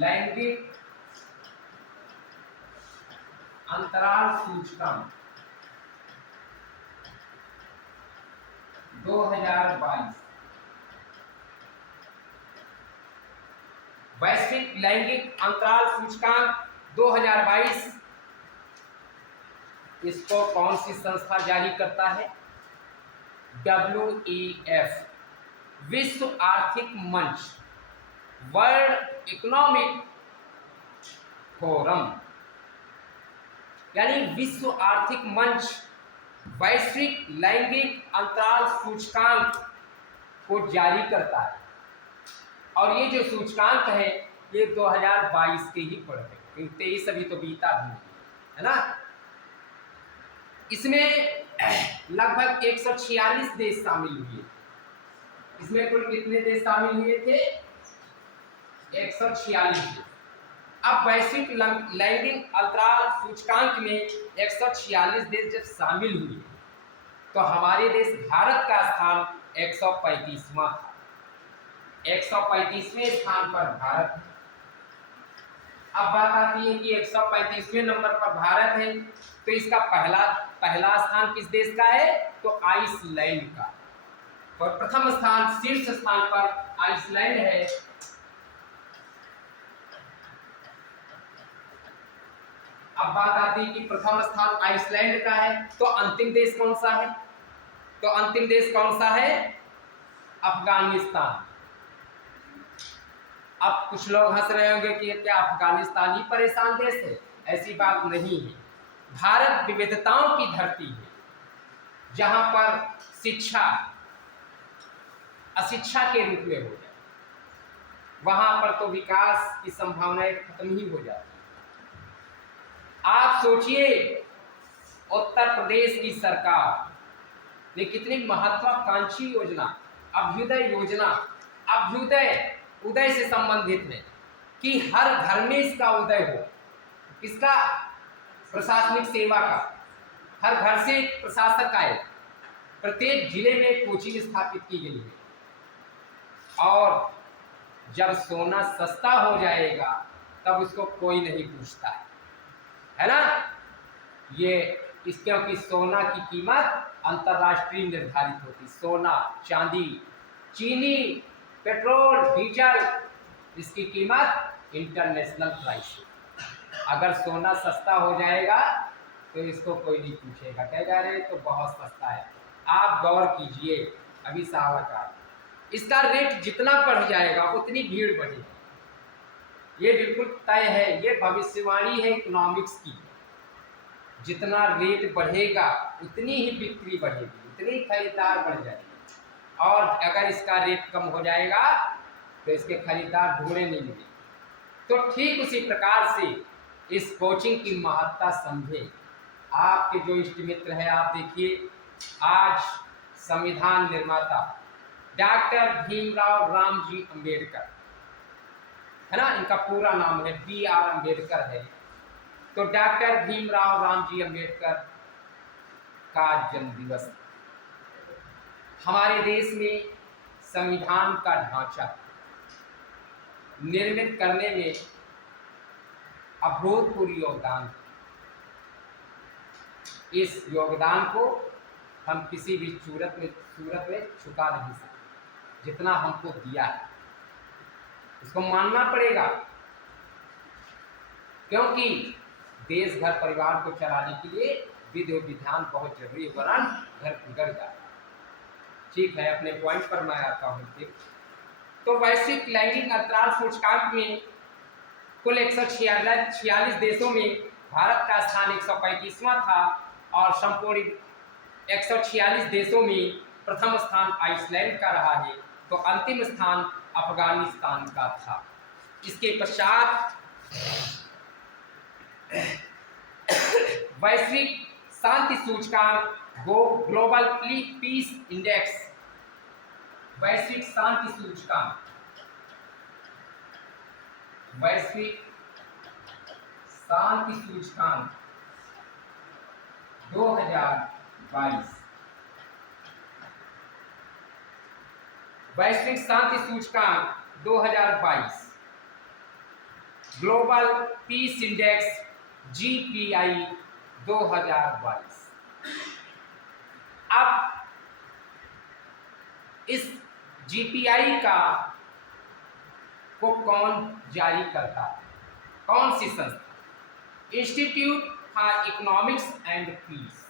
लैंगिक अंतराल सूचकांक 2022, वैश्विक लैंगिक अंतराल सूचकांक 2022, इसको कौन सी संस्था जारी करता है? WEF, विश्व आर्थिक मंच, वर्ल्ड इकोनॉमिक फोरम, यानी विश्व आर्थिक मंच वैश्विक लैंगिक अंतराल सूचकांक को जारी करता है। और ये जो सूचकांक है ये 2022 के ही पड़ गए, क्योंकि 23 अभी तो बीता भी नहीं है ना। इसमें लगभग 146 देश शामिल हुए। इसमें कुल कितने देश शामिल हुए थे? 146 देश। अब वैश्विक लैंगिक अंतराल सूचकांक में 146 देश जब शामिल हुए तो हमारे देश भारत का स्थान 135वां था। 135वें स्थान पर भारत है। अब बात आती है कि 135वें नंबर पर भारत है, तो इसका पहला स्थान किस देश का है? तो आइसलैंड का। और प्रथम स्थान, शीर्ष स्थान पर आइसलैंड है। अब बात आती है कि प्रथम स्थान आइसलैंड का है, तो अंतिम देश कौन सा है? तो अंतिम देश कौन सा है? अफगानिस्तान। अब कुछ लोग हंस रहे होंगे कि क्या अफगानिस्तान ही परेशान देश है? ऐसी बात नहीं है। भारत विविधताओं की धरती है, जहां पर शिक्षा अशिक्षा के रूप में हो जाए, वहां पर तो विकास की संभावनाएं खत्म ही हो जाती है। आप सोचिए, उत्तर प्रदेश की सरकार ने कितनी महत्वाकांक्षी योजना, अभ्युदय योजना, अभ्युदय उदय से संबंधित है कि हर घर में इसका उदय हो, इसका प्रशासनिक सेवा का, हर घर से एक प्रशासक आए, प्रत्येक जिले में एक कोचिंग स्थापित की गई है। और जब सोना सस्ता हो जाएगा तब उसको कोई नहीं पूछता है ना। ये क्योंकि सोना की कीमत अंतर्राष्ट्रीय निर्धारित होती, सोना, चांदी, चीनी, पेट्रोल, डीजल, इसकी कीमत इंटरनेशनल प्राइस है। अगर सोना सस्ता हो जाएगा तो इसको कोई नहीं पूछेगा, कह जा रहे तो बहुत सस्ता है। आप गौर कीजिए, अभी सावा का इसका रेट जितना बढ़ जाएगा उतनी भीड़ बढ़ेगी, ये बिल्कुल तय है, ये भविष्यवाणी है इकोनॉमिक्स की। जितना रेट बढ़ेगा उतनी ही बिक्री बढ़ेगी, उतनी खरीदार बढ़ जाएगी। और अगर इसका रेट कम हो जाएगा तो इसके खरीदार ढूंढे नहीं मिलेंगे। तो ठीक उसी प्रकार से इस कोचिंग की महत्ता समझे। आपके जो इष्ट मित्र हैं, आप देखिए, आज संविधान निर्माता डॉक्टर भीमराव रामजी अंबेडकर, है ना, इनका पूरा नाम है BR अंबेडकर है। तो डॉक्टर भीमराव रामजी अंबेडकर का जन्म दिवस हमारे देश में संविधान का ढांचा निर्मित करने में अभूतपूर्व योगदान। इस योगदान को हम किसी भी सूरत में चुका नहीं सकते। जितना हमको दिया है इसको मानना पड़ेगा, क्योंकि देश घर परिवार को चलाने के लिए विधि विधान बहुत जरूरी है, वरन घर बिगड़ जाता है। ठीक है, अपने पॉइंट पर मैं आता हूँ। तो वैश्विक लैंगिक अंतराल सूचकांक में कुल 146 देशों में भारत का स्थान 135वां था और संपूर्ण 146 देशों में प्रथम स्थान आइसलैंड का रहा है, तो अंतिम स्थान अफगानिस्तान का था। इसके पश्चात वैश्विक शांति सूचकांक ग्लोबल पीस इंडेक्स, वैश्विक शांति सूचकांक, वैश्विक शांति सूचकांक 2022, वैश्विक शांति सूचकांक 2022, ग्लोबल पीस इंडेक्स GPI 2022। अब इस GPI को कौन जारी करता है? कौन सी संस्था? Institute for Economics and Peace,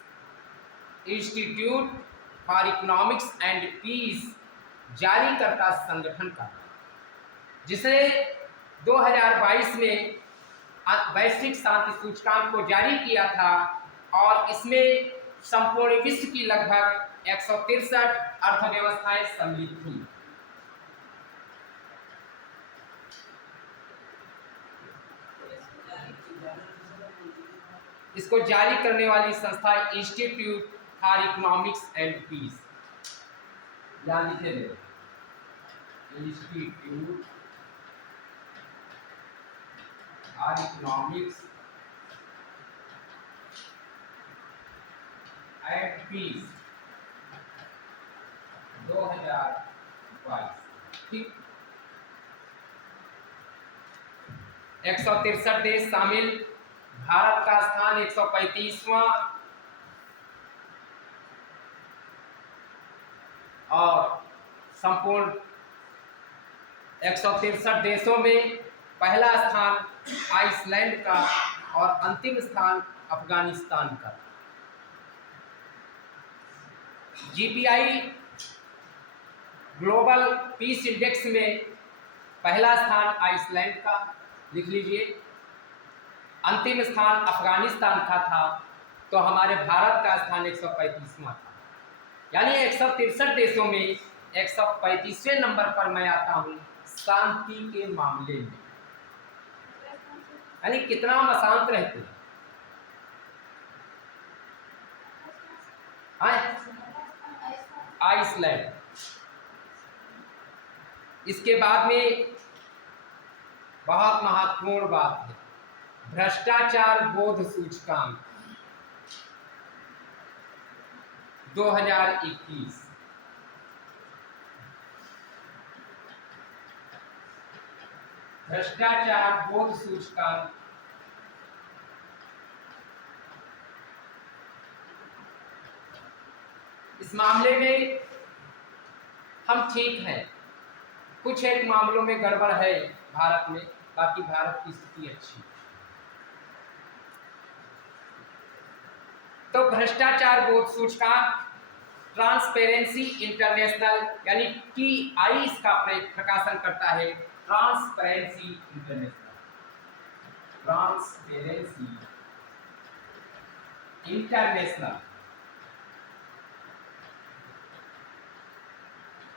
Institute for Economics and Peace जारी करता संगठन का, जिसने 2022 में वैश्विक शांति सूचकांक को जारी किया था और इसमें संपूर्ण विश्व की लगभग 163 अर्थव्यवस्थाएं सम्मिलित थी। इसको जारी करने वाली संस्था Institute for Economics and Peace, यहाँ लिखे गए Institute for Economics and Peace 2022। ठीक, 163 देश शामिल, भारत का स्थान 135वां और संपूर्ण 163 देशों में पहला स्थान आइसलैंड का और अंतिम स्थान अफगानिस्तान का। GPI ग्लोबल पीस इंडेक्स में पहला स्थान आइसलैंड का, लिख लीजिए, अंतिम स्थान अफगानिस्तान का था, तो हमारे भारत का स्थान 135वां था। यानी 163 देशों में 135वें नंबर पर मैं आता हूँ शांति के मामले में। यानी कितना हम अशांत रहते हैं। आइसलैंड। इसके बाद में बहुत महत्वपूर्ण बात है, भ्रष्टाचार बोध सूचकांक 2021। भ्रष्टाचार बोध सूचकांक इस मामले में हम ठीक हैं, कुछ एक मामलों में गड़बड़ है भारत में, बाकी भारत की स्थिति अच्छी। तो भ्रष्टाचार बोध सूचकांक ट्रांसपेरेंसी इंटरनेशनल यानी TI इसका प्रकाशन करता है। Transparency international, transparency international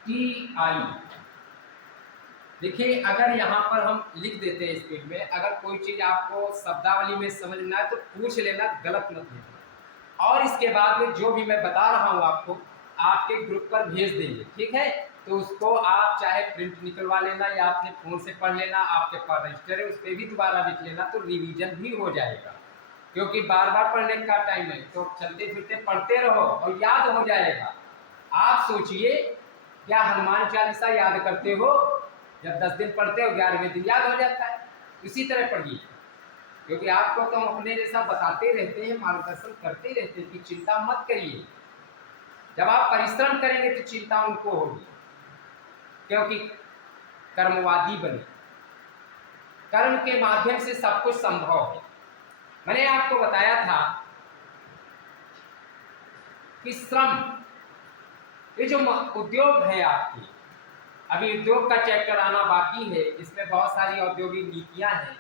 TI। देखिए, अगर यहाँ पर हम लिख देते हैं स्पीड में, अगर कोई चीज आपको शब्दावली में समझना है तो पूछ लेना, गलत मत लेना। और इसके बाद में जो भी मैं बता रहा हूँ आपको आपके ग्रुप पर भेज देंगे, ठीक है। तो उसको आप चाहे प्रिंट निकलवा लेना या अपने फोन से पढ़ लेना, आपके पास रजिस्टर है उस पर भी दोबारा लिख लेना, तो रिवीजन भी हो जाएगा। क्योंकि बार बार पढ़ने का टाइम है, तो चलते फिरते पढ़ते रहो और याद हो जाएगा। आप सोचिए, क्या हनुमान चालीसा याद करते हो? जब 10 दिन पढ़ते हो 11वें दिन याद हो जाता है। इसी तरह पढ़िए, क्योंकि आपको तो हम अपने जैसा बताते रहते हैं, मार्गदर्शन करते रहते हैं कि चिंता मत करिए। जब आप परिश्रम करेंगे तो चिंता उनको होगी, क्योंकि कर्मवादी बने, कर्म के माध्यम से सब कुछ संभव है। मैंने आपको बताया था कि श्रम, ये जो उद्योग है आपकी, अभी उद्योग का चैप्टर आना बाकी है, इसमें बहुत सारी औद्योगिक नीतियां हैं।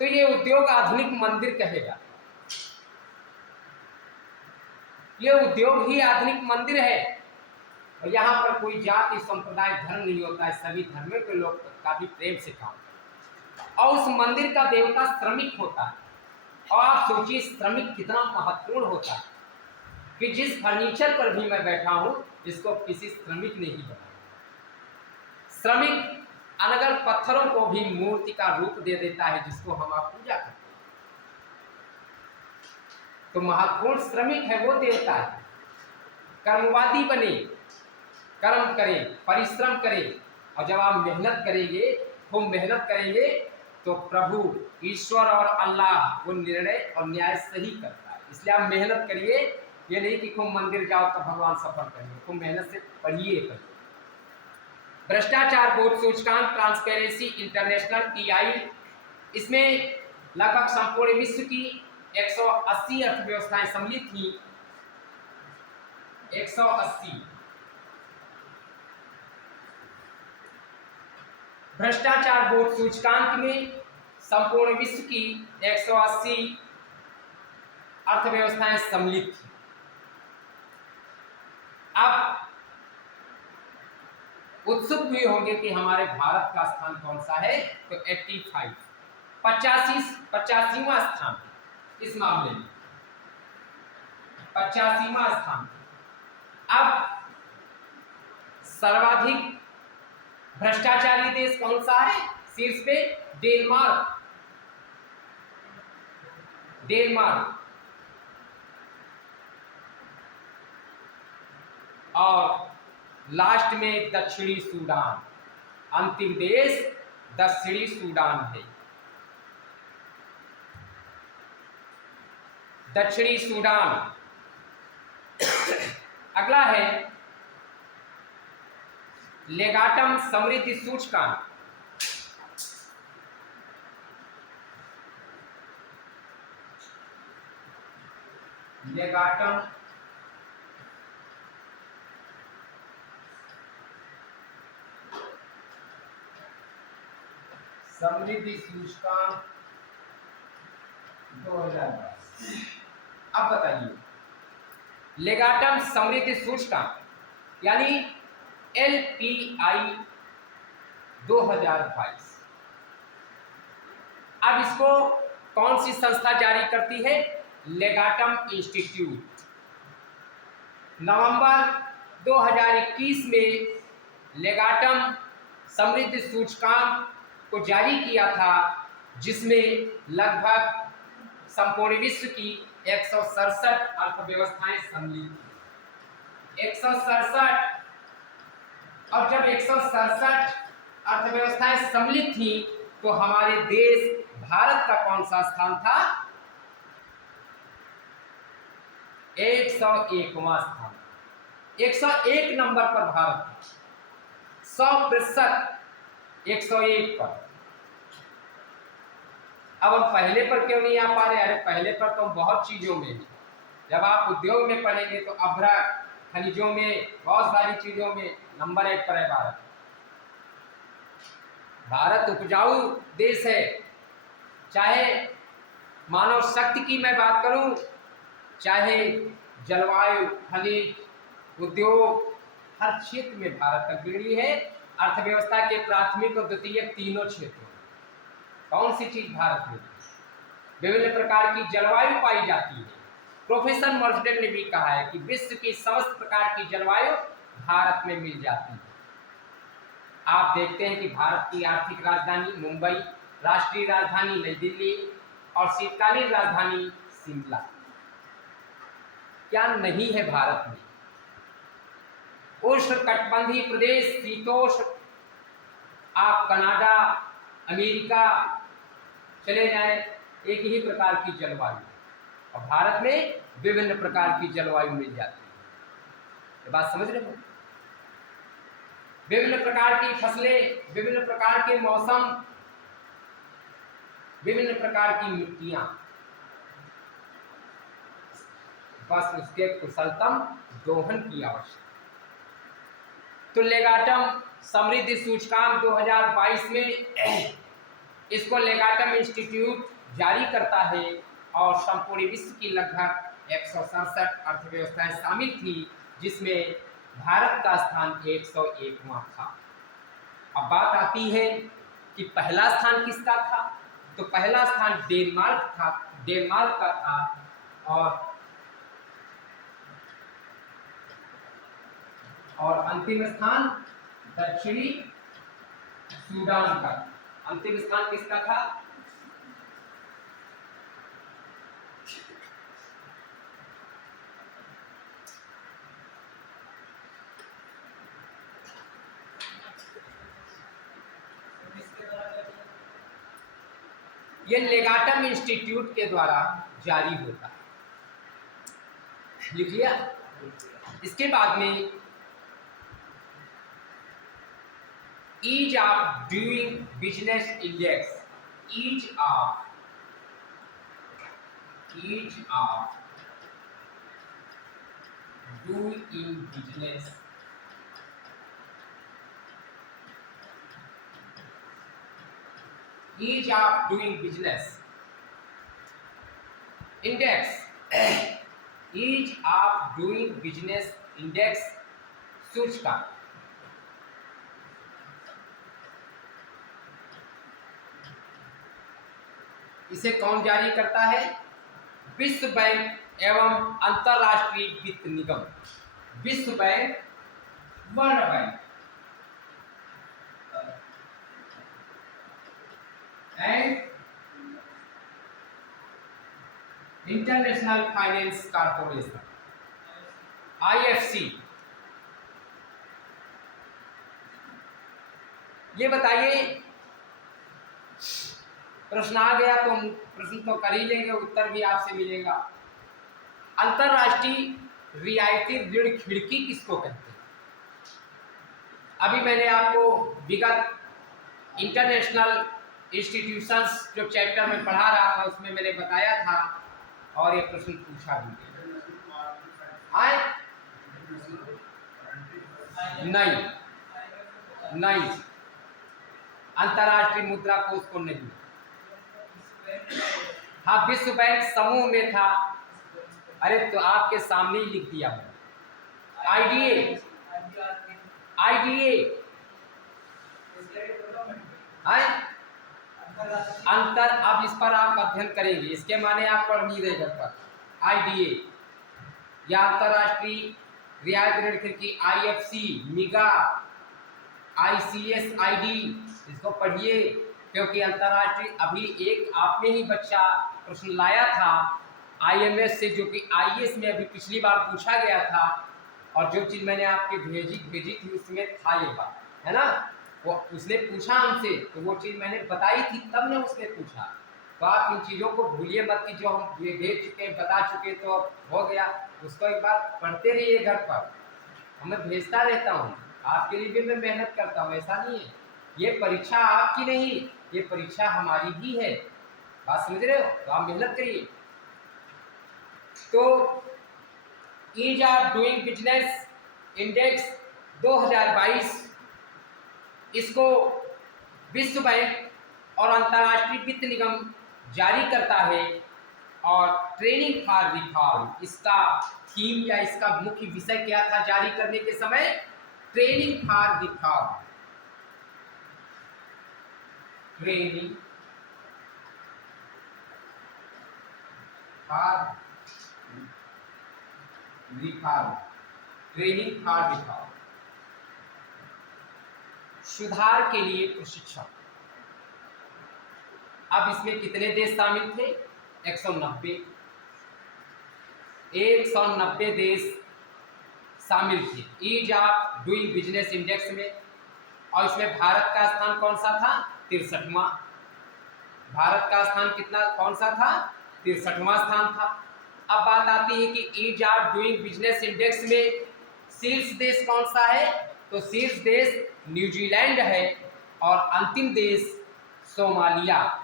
तो ये उद्योग आधुनिक मंदिर कहेगा, ये उद्योग ही आधुनिक मंदिर है। और यहाँ पर कोई जाति संप्रदाय धर्म नहीं होता है, सभी धर्मों के लोग काफी प्रेम से काम करते हैं। और उस मंदिर का देवता श्रमिक होता है। और आप सोचिए श्रमिक कितना महत्वपूर्ण होता है कि जिस फर्नीचर पर भी मैं बैठा हूं इसको किसी श्रमिक ने ही बनाया। श्रमिक अनगढ़ पत्थरों को भी मूर्ति का रूप दे देता है, जिसको हम आप पूजा करते हैं। तो महत्वपूर्ण श्रमिक है वो देवता है। कर्मवादी बने, कर्म करें, परिश्रम करें, और जब आप मेहनत करेंगे, खूब मेहनत करेंगे, तो प्रभु ईश्वर और अल्लाह वो निर्णय और न्याय सही करता है। इसलिए आप मेहनत करिए, ये नहीं कि खूब मंदिर जाओ तो भगवान सफल करेंगे, खूब मेहनत से पढ़िए। भ्रष्टाचार बोध सूचकांक ट्रांसपेरेंसी इंटरनेशनल TI, इसमें लगभग संपूर्ण विश्व की 180 अर्थव्यवस्थाएं सम्मिलित थी। 180। भ्रष्टाचार बोध सूचकांक में संपूर्ण विश्व की 180 अर्थव्यवस्थाएं सम्मिलित थी। अब उत्सुक भी होंगे कि हमारे भारत का स्थान कौन सा है, तो 85, 85वां स्थान इस मामले में, 85वां स्थान। अब सर्वाधिक भ्रष्टाचारी देश कौन सा है शीर्ष पे? डेनमार्क। डेनमार्क। और लास्ट में दक्षिणी सूडान, अंतिम देश दक्षिणी सूडान है। दक्षिणी सूडान। अगला है लेगाटम समृद्धि सूचकांक। लेगाटम समृद्धि सूचकांक 2010। अब बताइए, लेगाटम समृद्धि सूचकांक यानी LPI 2022। अब इसको कौन सी संस्था जारी करती है? लेगाटम इंस्टीट्यूट। नवंबर 2021 में लेगाटम समृद्धि सूचकांक को जारी किया था, जिसमें लगभग संपूर्ण विश्व की 167 अर्थव्यवस्थाएं सम्मिलित थी। 167। और जब 167 अर्थव्यवस्थाएं सम्मिलित थी तो हमारे देश भारत का कौन सा स्थान था? 101वां स्थान। 101 नंबर पर भारत था। 100% 101 पर। अब हम पहले पर क्यों नहीं आ पा रहे? अरे पहले पर तो हम बहुत चीजों में हैं। जब आप उद्योग में पढ़ेंगे तो अभ्रक, खनिजों में, बहुत सारी चीजों में नंबर 1 पर है भारत। भारत उपजाऊ देश है। चाहे मानव शक्ति की मैं बात करूं, चाहे जलवायु, खनिज, उद्योग, हर क्षेत्र में भारत अग्रणी है। अर्थव्यवस्था के प्राथमिक और द्वितीयक तीनों क्षेत्रों। कौन सी चीज भारत में? विभिन्न प्रकार की जलवायु पाई जाती है। प्रोफेसर मर्सडेन ने भी कहा है कि विश्व की समस्त प्रकार की जलवायु भारत में मिल जाती है। आप देखते हैं कि भारत की आर्थिक राजधानी मुंबई, राष्ट्रीय राजधानी नई दिल्ली और शीतकालीन राजधानी शिमला। क्या नहीं है भारत में? उष्णकटिबंधीय प्रदेश, शीतोष्ण। आप कनाडा, अमेरिका चले जाएं, एक ही प्रकार की जलवायु। और भारत में विभिन्न प्रकार की जलवायु मिल जाती है। ये बात समझ रहे हो? विभिन्न प्रकार की फसलें, विभिन्न प्रकार के मौसम, विभिन्न प्रकार की मिट्टियां। बस उसके कुशलतम दोहन की आवश्यकता। तो लेगाटम समृद्धि सूचकांक 2022 में इसको लेगाटम इंस्टीट्यूट जारी करता है और संपूर्ण विश्व की लगभग 167 अर्थव्यवस्थाएं शामिल थी, जिसमें भारत का स्थान 101वां था। अब बात आती है कि पहला स्थान किसका था? तो पहला स्थान डेनमार्क का था। और अंतिम स्थान दक्षिणी सूडान का। अंतिम स्थान किसका था? ये लेगाटम इंस्टीट्यूट के द्वारा जारी होता है। लिख लिया? इसके बाद में Ease of Doing Business Index. Ease of Doing Business ease of doing business index ease of doing business index सूचकांक। इसे कौन जारी करता है? विश्व बैंक एवं अंतरराष्ट्रीय वित्त निगम। विश्व bank, world bank and international finance corporation IFC। ये बताइए, प्रश्न आ गया तो प्रश्न तो कर ही लेंगे, उत्तर भी आपसे मिलेगा। अंतरराष्ट्रीय रियायती ऋण खिड़की किसको कहते हैं? अभी मैंने आपको विगत इंटरनेशनल इंस्टीट्यूशंस जो चैप्टर में पढ़ा रहा था उसमें मैंने बताया था, और ये प्रश्न पूछा भी आए? नहीं, अंतरराष्ट्रीय मुद्रा कोष को नहीं। हाँ, विश्व बैंक समूह में था, अरे तो आपके सामने ही लिख दिया हूँ, आईडीए, आईडीए है अंतर। अब इस पर आप अध्ययन करेंगे, इसके माने आप पढ़ नहीं रहे घर पर। आईडीए या अंतरराष्ट्रीय रियायत ऋण खिड़की, आईएफसी, मिगा, आईसीएसआईडी, इसको पढ़िए, क्योंकि अंतरराष्ट्रीय अभी एक आपने ही बच्चा प्रश्न लाया था आईएमएस से, जो कि आईएएस में अभी पिछली बार पूछा गया था, और जो चीज़ मैंने आपके भेजी थी उसमें था ये बात, है ना। वो उसने पूछा हमसे, तो वो चीज़ मैंने बताई थी, तब ने उसने पूछा। तो आप इन चीज़ों को भूलिए मत कि जो हम ये भेज चुके बता चुके तो अब हो गया, उसको एक बार पढ़ते रहिए घर पर। मैं भेजता रहता हूँ, आपके लिए भी मैं मेहनत करता हूँ, ऐसा नहीं है। ये परीक्षा आपकी नहीं, ये परीक्षा हमारी भी है, बात समझ रहे हो, तो आप मेहनत करिए। तो Ease of Doing Business Index 2022, इसको विश्व बैंक और अंतर्राष्ट्रीय वित्त निगम जारी करता है, और ट्रेनिंग फॉर रिफॉर्म इसका थीम या इसका मुख्य विषय क्या था जारी करने के समय? Training for reform, training for reform, training for reform, सुधार के लिए प्रशिक्षण। अब इसमें कितने देश शामिल थे? 190, 190 देश शामिल थे Ease of Doing Business Index में। और इसमें भारत का स्थान कौन सा था? 63वां। भारत का स्थान कितना कौन सा था? 63वां स्थान था। अब बात आती है कि Ease of Doing Business Index में शीर्ष देश कौन सा है? तो शीर्ष देश न्यूजीलैंड है, और अंतिम देश सोमालिया।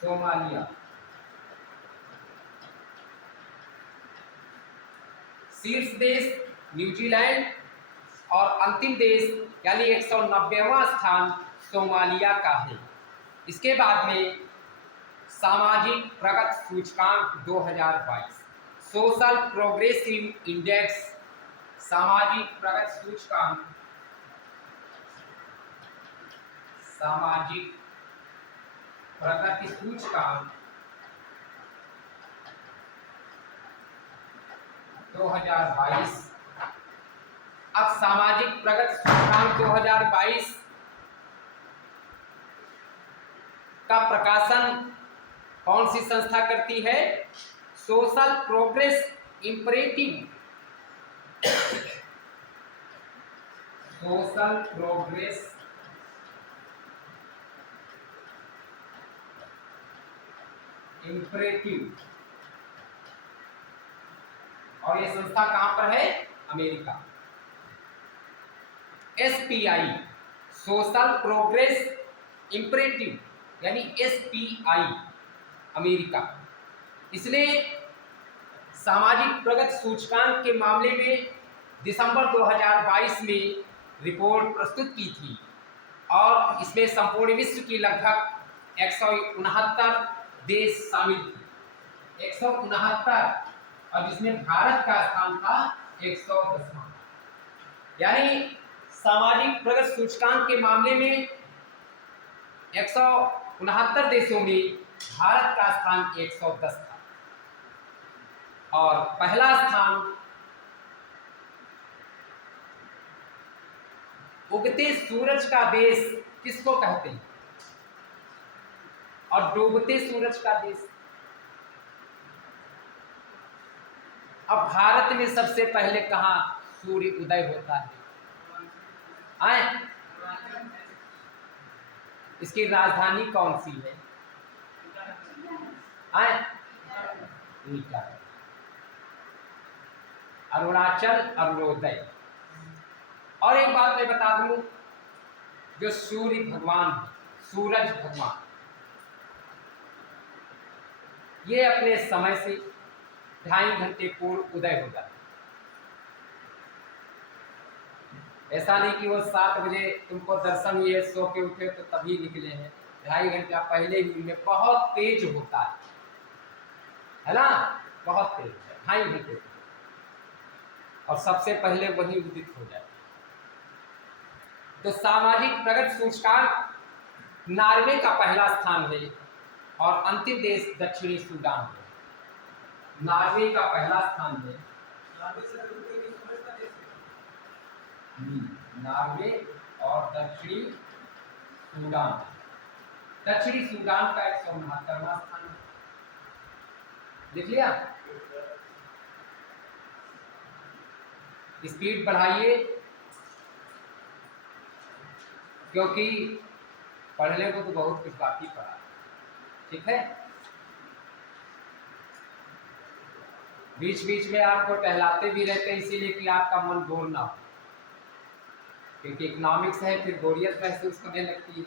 सोमालिया शीर्ष देश न्यूजीलैंड, और अंतिम देश यानी 190वां स्थान सोमालिया का है। इसके बाद में सामाजिक प्रगति सूचकांक 2022, सोशल प्रोग्रेसिव इंडेक्स, सामाजिक प्रगति सूचकांक, सामाजिक प्रगति सूचकांक 2022। अब सामाजिक प्रगति सूचकांक 2022 का प्रकाशन कौन सी संस्था करती है? Social progress imperative, social progress imperative, और ये संस्था कहां पर है? America. SPI, social progress imperative, यानी एसपीआई, अमेरिका। इसने सामाजिक प्रगति सूचकांक के मामले में दिसंबर 2022 में रिपोर्ट प्रस्तुत की थी, और इसमें संपूर्ण विश्व की लगभग 169 देश शामिल थे, 169, और जिसमें भारत का स्थान था 110वां। यानी सामाजिक प्रगति सूचकांक के मामले में 169 देशों में भारत का स्थान 110 था, और पहला स्थान उगते सूरज का देश किसको कहते हैं? और डूबते सूरज का देश। अब भारत में सबसे पहले कहाँ सूर्य उदय होता है? आए, इसकी राजधानी कौन सी है? आए, अरुणाचल, अरुणोदय। और एक बात मैं बता दूं, जो सूर्य भगवान है, सूरज भगवान, ये अपने समय से 2.5 घंटे पूर्व उदय हो जाता है। ऐसा नहीं कि वो 7 बजे तुमको दर्शन हुए, सो के उठे तो तभी निकले हैं, 2.5 घंटा पहले ही उनमें बहुत तेज होता है ना, बहुत तेज है, 2.5 घंटे, और सबसे पहले वही उदित हो जाए। तो सामाजिक प्रगति सूचकांक नॉर्वे का पहला स्थान है और अंतिम देश दक्षिणी सूडान है। नॉर्वे का पहला स्थान है, नॉर्वे और दक्षिणी सूडान। दक्षिणी सूडान का 169वां स्थान है, लिख लिया। स्पीड बढ़ाइए क्योंकि पढ़ने को तो बहुत कुछ बाकी पड़ा, ठीक है। बीच बीच में आपको टहलाते भी रहते हैं इसीलिए कि आपका मन बोर ना हो, क्योंकि इकोनॉमिक्स है फिर बोरियत महसूस करने लगती है,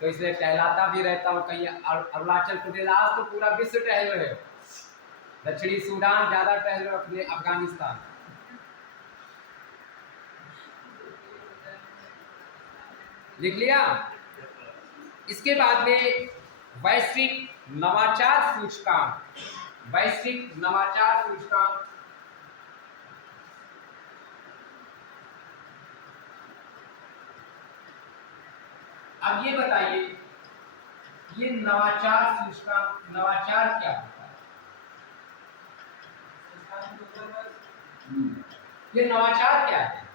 तो इसलिए टहलाता भी रहता हूँ। कहीं अरुणाचल प्रदेश, आज तो पूरा विश्व टहल रहे हो, दक्षिणी सूडान ज़्यादा टहल रहे हो, अपने अफगानिस्तान। लिख लिया। इसके बाद में वैश्विक नवाचार सूचकांक, वैश्विक नवाचार सूचकांक अब ये बताइए, ये नवाचार सूचकांक, नवाचार क्या होता है? ये नवाचार क्या है?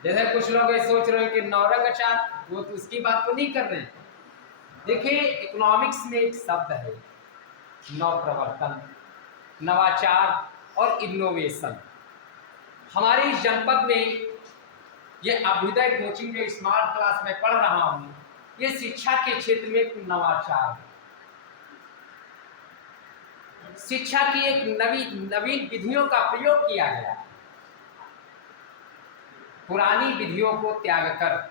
जैसे कुछ लोग ये सोच रहे हैं कि नौरंग अचार, वो तो उसकी बात तो नहीं कर रहे हैं। देखिए इकोनॉमिक्स में एक शब्द है नवप्रवर्तन, नवाचार और इनोवेशन। हमारे इस जनपद में ये अभ्युदय कोचिंग में स्मार्ट क्लास में पढ़ रहा हूँ, ये शिक्षा के क्षेत्र में एक नवाचार है। शिक्षा की एक नवीन विधियों का प्रयोग किया गया, पुरानी विधियों को त्याग कर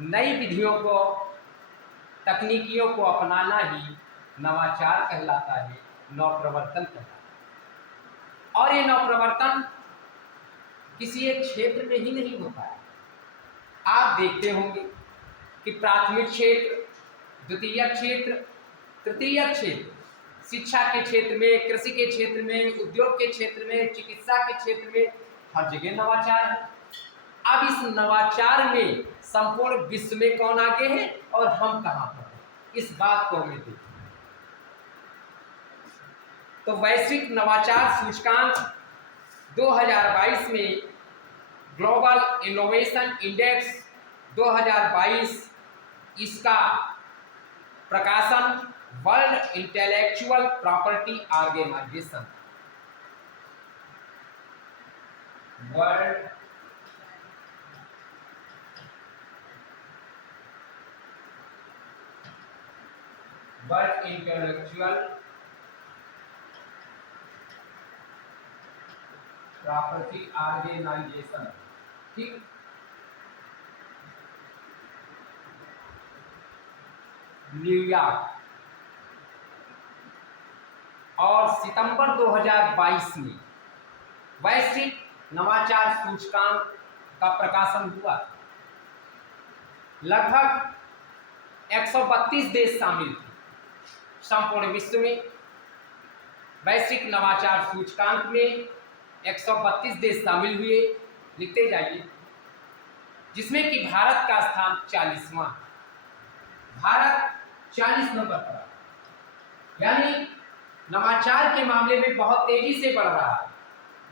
नई विधियों को, तकनीकियों को अपनाना ही नवाचार कहलाता है, नवप्रवर्तन कहलाता है। और ये नवप्रवर्तन किसी एक क्षेत्र में ही नहीं होता है। आप देखते होंगे कि प्राथमिक क्षेत्र, द्वितीय क्षेत्र, तृतीय क्षेत्र, शिक्षा के क्षेत्र में, कृषि के क्षेत्र में, उद्योग के क्षेत्र में, चिकित्सा के क्षेत्र में, हर जगह नवाचार है। अब इस नवाचार में संपूर्ण विश्व में कौन आगे है और हम कहां पर हैं, इस बात को हमें देखना। तो वैश्विक नवाचार सूचकांक 2022 में ग्लोबल इनोवेशन इंडेक्स 2022, इसका प्रकाशन World Intellectual Property Organization, World Intellectual Property Organization, ठीक। न्यूयॉर्क, और सितंबर 2022 में वैश्विक नवाचार सूचकांक का प्रकाशन हुआ। लगभग 132 देश शामिल थे संपूर्ण विश्व में। वैश्विक नवाचार सूचकांक में 132 देश शामिल हुए, लिखते जाइए, जिसमें कि भारत का स्थान 40वां, भारत 40 नंबर पर, यानी नवाचार के मामले में बहुत तेजी से बढ़ रहा है।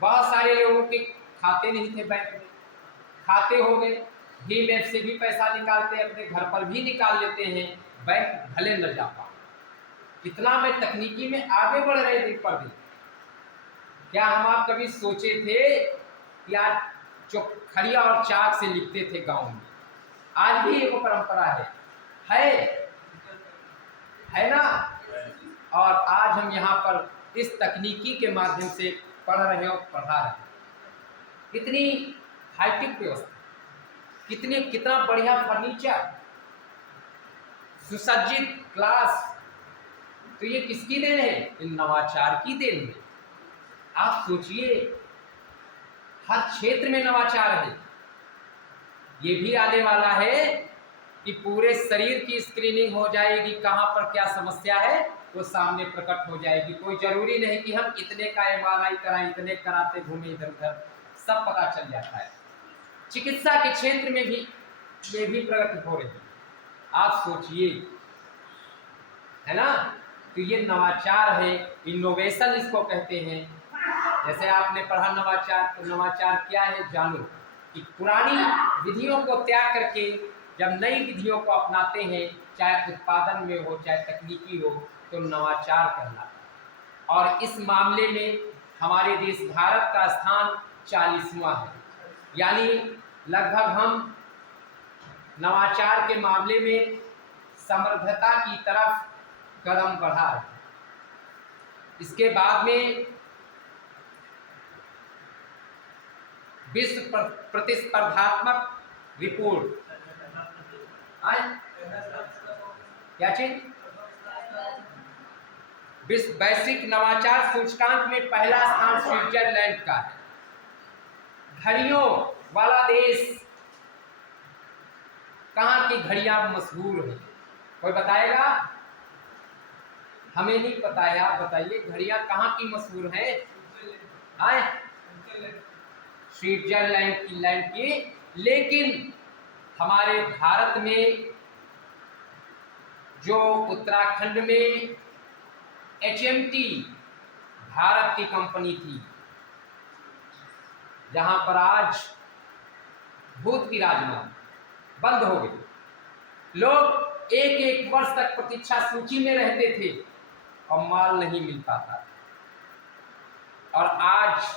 बहुत सारे लोगों के खाते नहीं थे बैंक में, खाते हो गए, भीम ऐप से भी पैसा निकालते हैं, अपने घर पर भी निकाल लेते हैं, बैंक भले न जा पाए। इतना में तकनीकी में आगे बढ़ रहे दिन पर दिन। क्या हम आप कभी सोचे थे कि आज जो खड़िया और चाक से लिखते थे गांव में, आज भी एक परंपरा है ना। और आज हम यहाँ पर इस तकनीकी के माध्यम से पढ़ रहे और पढ़ा रहे हैं। इतनी हाईटेक व्यवस्था, कितना बढ़िया फर्नीचर, सुसज्जित क्लास, तो ये किसकी देन है? इन नवाचार की देन है। आप सोचिए, हर क्षेत्र में नवाचार है। ये भी आने वाला है कि पूरे शरीर की स्क्रीनिंग हो जाएगी, कहाँ पर क्या समस्या है वो सामने प्रकट हो जाएगी। कोई जरूरी नहीं कि हम इतने का MRI कराएं, इतने कराते घूमे इधर उधर, सब पता चल जाता है। चिकित्सा के क्षेत्र में भी ये भी प्रगति हो रही है, आप सोचिए, है ना। तो ये नवाचार है, इनोवेशन इसको कहते हैं। जैसे आपने पढ़ा नवाचार, तो नवाचार क्या है जानो, कि पुरानी विधियों को त्याग करके जब नई विधियों को अपनाते हैं, चाहे उत्पादन में हो चाहे तकनीकी हो, तो नवाचार कहलाता है। और इस मामले में हमारे देश भारत का स्थान 40वां है, यानी लगभग हम नवाचार के मामले में समृद्धता की तरफ कदम बढ़ा रहे हैं। इसके बाद में विश्व प्रतिस्पर्धात्मक रिपोर्ट, क्या चीज, विश्व वैश्विक नवाचार सूचकांक में पहला स्थान स्विट्जरलैंड का है। घड़ियों वाला देश, कहाँ की घड़ियां मशहूर है, कोई बताएगा? हमें नहीं पता है, आप बताइए घड़ियां कहाँ की मशहूर है? आए स्विट्जरलैंड की लैंड की, लेकिन हमारे भारत में जो उत्तराखंड में HMT भारत की कंपनी थी, जहां पर आज भूत विराजमान, बंद हो गई। लोग एक एक वर्ष तक प्रतीक्षा सूची में रहते थे और माल नहीं मिल पाता, और आज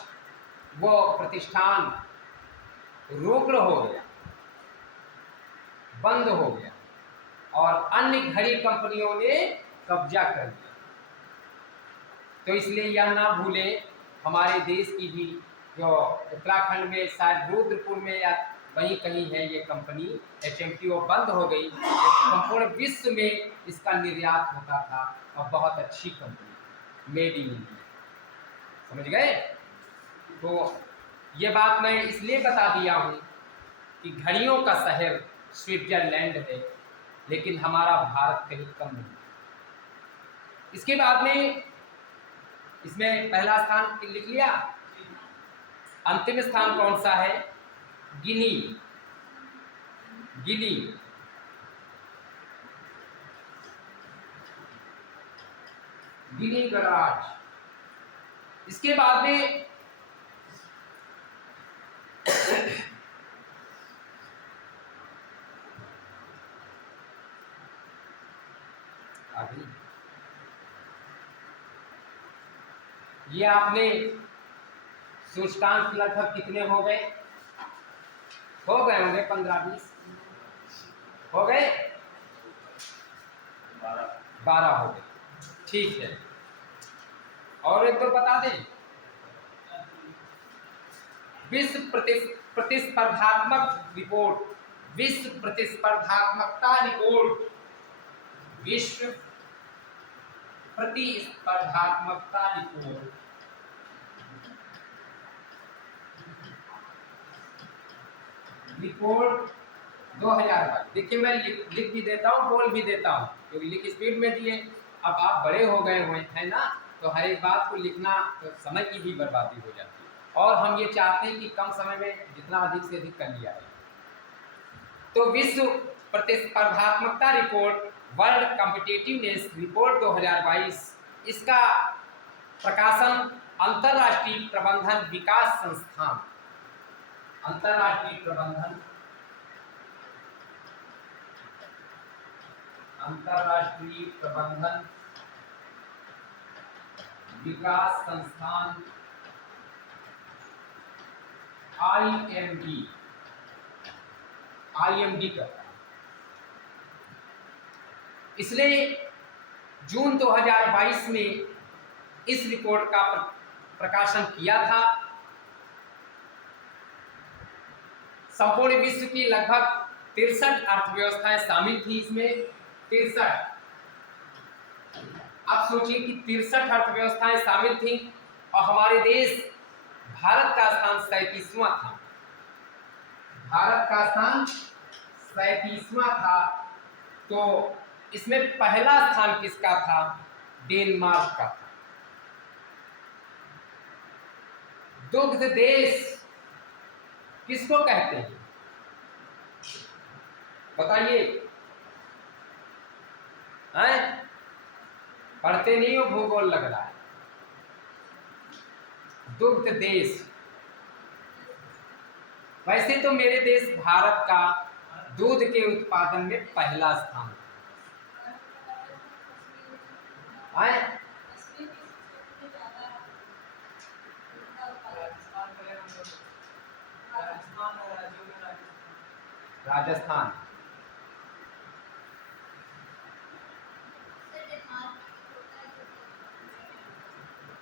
वो प्रतिष्ठान रुग्ण हो गया, बंद हो गया, और अन्य घड़ी कंपनियों ने कब्जा कर लिया। तो इसलिए यह ना भूलें, हमारे देश की भी जो उत्तराखंड में शायद रुद्रपुर में या वहीं कहीं है ये कंपनी HMT, वो बंद हो गई। संपूर्ण विश्व में इसका निर्यात होता था, और बहुत अच्छी कंपनी, मेड इन इंडिया, समझ गए। तो ये बात मैं इसलिए बता दिया हूँ कि घड़ियों का शहर स्विट्जरलैंड है, लेकिन हमारा भारत कहीं कम नहीं। इसके बाद में इसमें पहला स्थान लिख लिया, अंतिम स्थान कौन सा है? गिनी, गिनी, गिनी गणराज्य। इसके बाद में ये आपने सूचकांक लगभग कितने हो गए? हो गए होंगे 15-20 हो गए, 12 हो गए, ठीक है। और एक तो बता दें, विश्व प्रतिस्पर्धात्मक रिपोर्ट, विश्व प्रतिस्पर्धात्मकता रिपोर्ट, विश्व प्रतिस्पर्धात्मकता रिपोर्ट, रिपोर्ट 2022। देखिए मैं लिख भी देता हूँ, बोल भी देता हूँ, क्योंकि लिख स्पीड में दिए। अब आप बड़े हो गए हुए हैं ना, तो हर एक बात को लिखना, तो समय की भी बर्बादी हो जाती है, और हम ये चाहते हैं कि कम समय में जितना अधिक से अधिक कर लिया जाए। तो विश्व प्रतिस्पर्धात्मकता रिपोर्ट, वर्ल्ड कॉम्पिटिटिवनेस रिपोर्ट 2022, इसका प्रकाशन अंतरराष्ट्रीय प्रबंधन विकास संस्थान, अंतरराष्ट्रीय प्रबंधन विकास संस्थान IMD करता है। इसलिए जून 2022 में इस रिपोर्ट का प्रकाशन किया था। संपूर्ण विश्व की लगभग 63 अर्थव्यवस्थाएं शामिल थी इसमें, 63। अब सोचिए कि 63 अर्थव्यवस्थाएं शामिल थी, और हमारे देश भारत का स्थान 37वां था। भारत का स्थान 37वां था। तो इसमें पहला स्थान किसका था? डेनमार्क का था। दुग्ध देश किसको कहते हैं? बताइए। हैं? पढ़ते नहीं हो, भूगोल लग रहा है। दुग्ध देश। वैसे तो मेरे देश भारत का दूध के उत्पादन में पहला स्थान है। राजस्थान।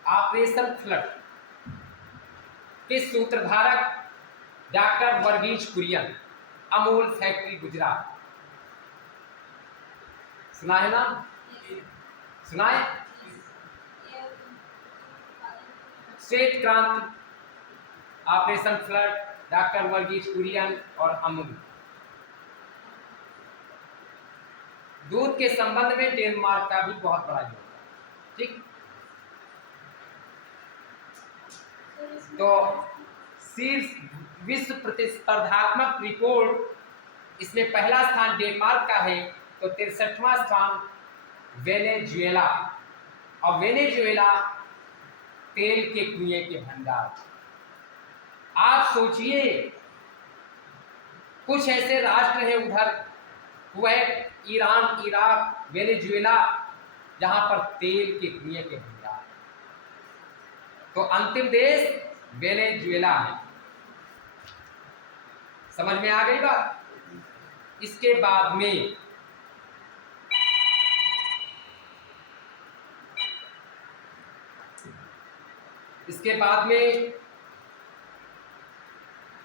ऑपरेशन फ्लड के सूत्रधारक डॉक्टर वर्गीज कुरियन, अमूल फैक्ट्री गुजरात। सुना है ना? सुना है? श्वेत क्रांति, Operation Flood, doctor Varghese Kurien और अमूल। दूध के संबंध में डेनमार्क का भी बहुत बड़ा योगदान। ठीक, तो शीर्ष विश्व प्रतिस्पर्धात्मक रिपोर्ट, इसमें पहला स्थान डेनमार्क का है। तो 63वां स्थान वेनेजुएला। और वेनेजुएला तेल के कुएं के भंडार। आप सोचिए, कुछ ऐसे राष्ट्र हैं उधर, कुवैत, ईरान, इराक, वेनेजुएला, जहां पर तेल के कुएं के भंडार। तो अंतिम देश वेनेजुएला है। समझ में आ गई बात? इसके बाद में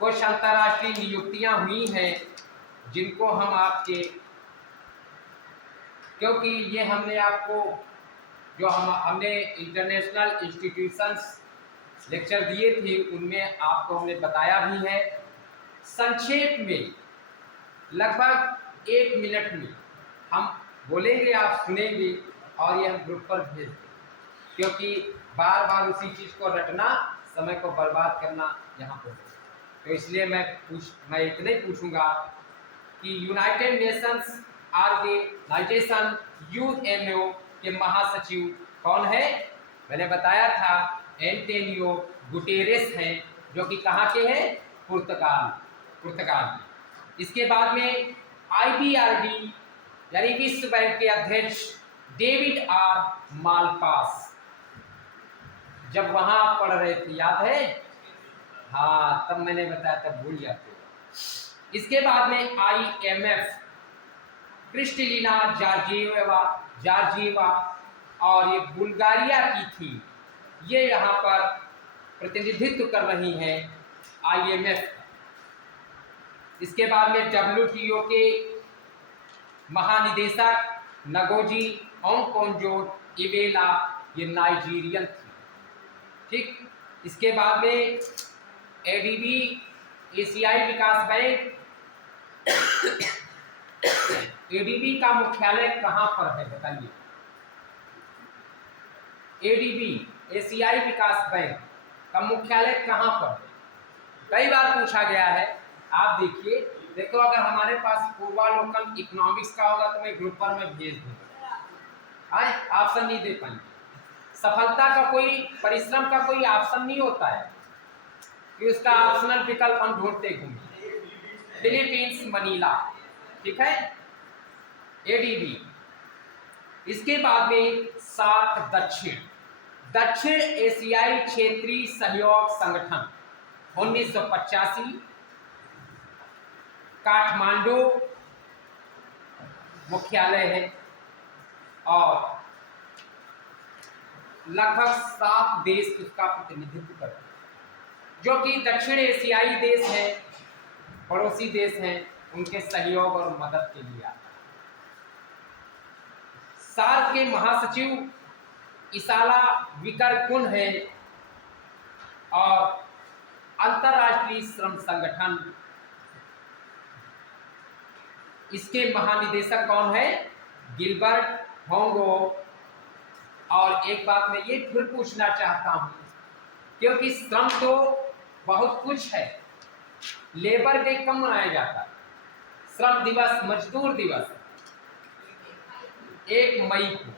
कुछ अंतर्राष्ट्रीय नियुक्तियां हुई हैं जिनको हम आपके, क्योंकि ये हमने आपको जो हमने इंटरनेशनल इंस्टीट्यूशंस लेक्चर दिए थे उनमें आपको हमने बताया भी है। संक्षेप में लगभग 1 मिनट में हम बोलेंगे, आप सुनेंगे और ये हम ग्रुप पर भेज देंगे, क्योंकि बार बार उसी चीज़ को रटना, समय को बर्बाद करना यहाँ पर। तो इसलिए मैं इतने पूछूंगा कि यूनाइटेड नेशंस ऑर्गेनाइजेशन यूएनओ के महासचिव कौन है? मैंने बताया था एंटोनियो गुटेरेस हैं, जो कि कहाँ के हैं? पुर्तगाल। इसके बाद में IBRD यानी विश्व बैंक के अध्यक्ष डेविड आर मालपास, जब वहां आप पढ़ रहे थे, याद है? हाँ, तब मैंने बताया, तब भूल जाते हो। इसके बाद में IMF क्रिस्टलिना जॉर्जिएवा और ये बुल्गारिया की थी, ये यहाँ पर प्रतिनिधित्व कर रही हैं IMF। इसके बाद में WTO के महानिदेशक नगोजी ओंकोंजो-इवेला, ये नाइजीरियन थी। ठीक, इसके बाद में ADB एशियाई विकास बैंक, ADB का मुख्यालय कहाँ पर है बताइए? ADB एशियाई विकास बैंक का मुख्यालय कहाँ पर है? कई बार पूछा गया है। आप देखिए, देखो, अगर हमारे पास पूर्वालोकन इकोनॉमिक्स का होगा तो मैं ग्रुप पर में भेज दूंगा। ऑप्शन नहीं दे पाएंगे। सफलता का कोई, परिश्रम का कोई ऑप्शन नहीं होता है कि उसका ऑप्शनल विकल्प हम ढूंढते घूमें। Philippines, Manila. ठीक है, ADB। इसके बाद में सार्क, दक्षिण एशियाई क्षेत्रीय सहयोग संगठन, 1985, काठमांडू मुख्यालय है और लगभग 7 देश उसका प्रतिनिधित्व करते हैं, जो कि दक्षिण एशियाई देश हैं, पड़ोसी देश हैं, उनके सहयोग और मदद के लिए आता है। सार्क के महासचिव इसाला विकरकुन है और अंतर्राष्ट्रीय श्रम संगठन, इसके महानिदेशक कौन है? गिलबर्ट होंगो। और एक बात मैं ये फिर पूछना चाहता हूं, क्योंकि श्रम तो बहुत कुछ है, लेबर डे कब मनाया जाता है? श्रम दिवस, मजदूर दिवस 1 मई को,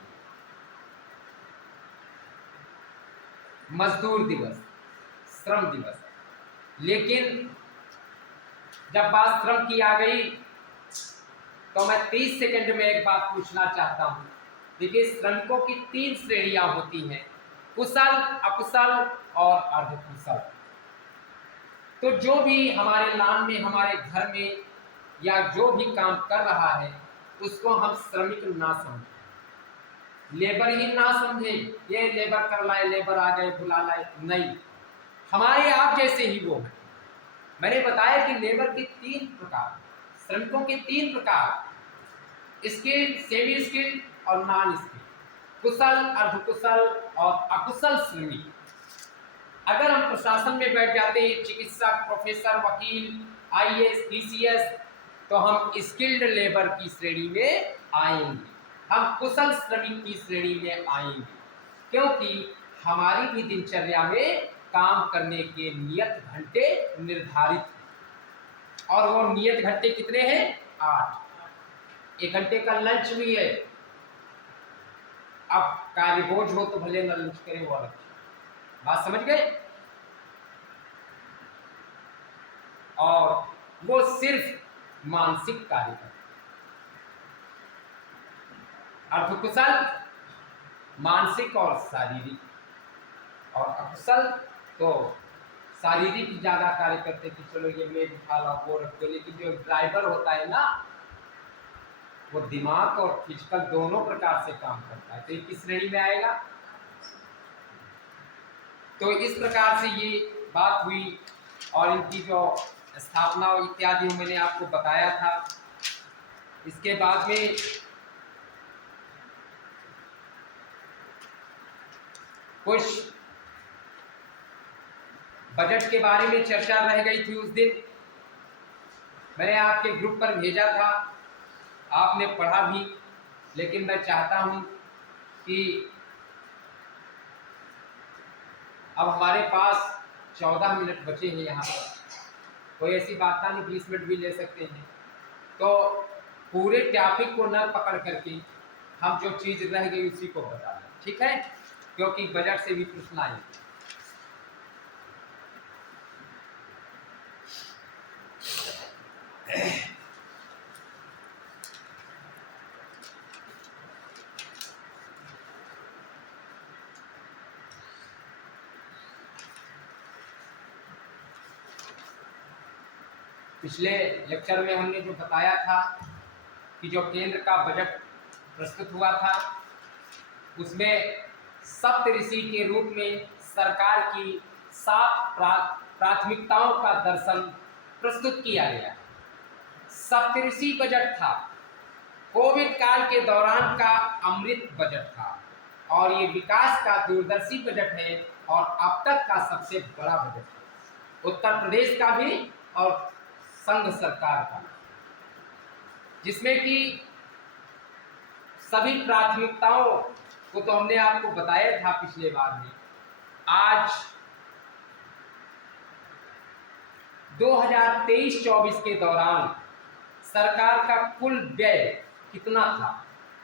मजदूर दिवस, श्रम दिवस। लेकिन जब बात श्रम की आ गई तो मैं 30 सेकंड में एक बात पूछना चाहता हूं। देखिए, श्रमिकों की 3 श्रेणियां होती हैं, कुशल, अकुशल और अर्धकुशल। तो जो भी हमारे लान में, हमारे घर में या जो भी काम कर रहा है, उसको हम श्रमिक ना समझें, लेबर ही ना समझें। ये लेबर कर लाए, लेबर आ गए बुला लाए, नहीं, हमारे आप जैसे ही वो है। मैंने बताया कि लेबर के 3 प्रकार, श्रमिकों के 3 प्रकार, स्किल्ड, सेमी स्किल्ड और नॉन स्किल्ड, कुशल, अर्धकुशल और अकुशल श्रमिक। अगर हम प्रशासन में बैठ जाते हैं, चिकित्सक, प्रोफेसर, वकील, आईएएस, पीसीएस, तो हम स्किल्ड लेबर की श्रेणी में आएंगे, हम कुशल श्रमिक की श्रेणी में आएंगे, क्योंकि हमारी भी दिनचर्या में काम करने के नियत घंटे निर्धारित हैं। और वो नियत घंटे कितने हैं? 8। 1 घंटे का लंच भी है। अब कार्य बोझ हो तो भले न लंच करें, वो अलग बात, समझ गए? और वो सिर्फ मानसिक कार्य करते। अर्धकुशल मानसिक और शारीरिक, और अकुशल तो शारीरिक ज्यादा कार्य करते कि चलो ये मेज उठा लाओ, वो रख दो। लेकिन जो ड्राइवर होता है ना, वो दिमाग और फिजिकल दोनों प्रकार से काम करता है, तो ये किस श्रेणी में आएगा? तो इस प्रकार से ये बात हुई, और इनकी जो स्थापना इत्यादि मैंने आपको बताया था। इसके बाद में कुछ बजट के बारे में चर्चा रह गई थी। उस दिन मैंने आपके ग्रुप पर भेजा था, आपने पढ़ा भी, लेकिन मैं चाहता हूं कि अब हमारे पास 14 मिनट बचे हैं यहाँ पर, कोई ऐसी बात नहीं, 20 मिनट भी ले सकते हैं। तो पूरे टॉपिक को न पकड़ करके हम जो चीज़ रह गई उसी को बता दें, ठीक है? क्योंकि बजट से भी प्रश्न आएंगे। पिछले लेक्चर में हमने जो बताया था कि जो केंद्र का बजट प्रस्तुत हुआ था, उसमें सप्तऋषि के रूप में सरकार की 7 प्राथमिकताओं का दर्शन प्रस्तुत किया गया। सप्तऋषि बजट था, कोविड काल के दौरान का अमृत बजट था, और ये विकास का दूरदर्शी बजट है, और अब तक का सबसे बड़ा बजट है, उत्तर प्रदेश का भी और संघ सरकार का, जिसमें कि सभी प्राथमिकताओं को तो हमने आपको बताया था पिछले बार में। आज 2023-24 के दौरान सरकार का कुल व्यय कितना था,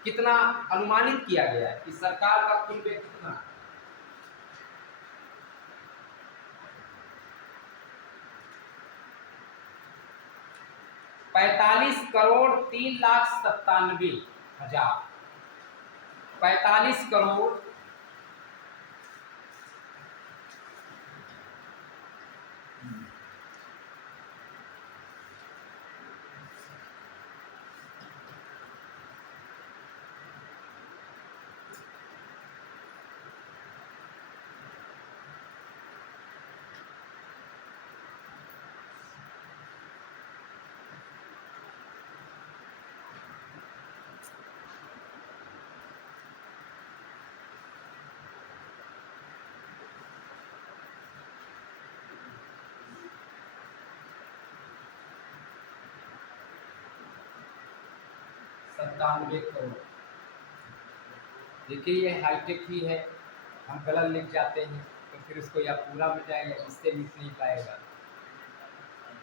कितना अनुमानित किया गया है कि सरकार का कुल व्यय कितना? ₹45,03,97,000, 45 करोड़ 97 करोड़। देखिए ये हाईटेक ही है, हम गलत लिख जाते हैं तो फिर उसको या पूरा मिल जाएगा, इससे मिट नहीं पाएगा।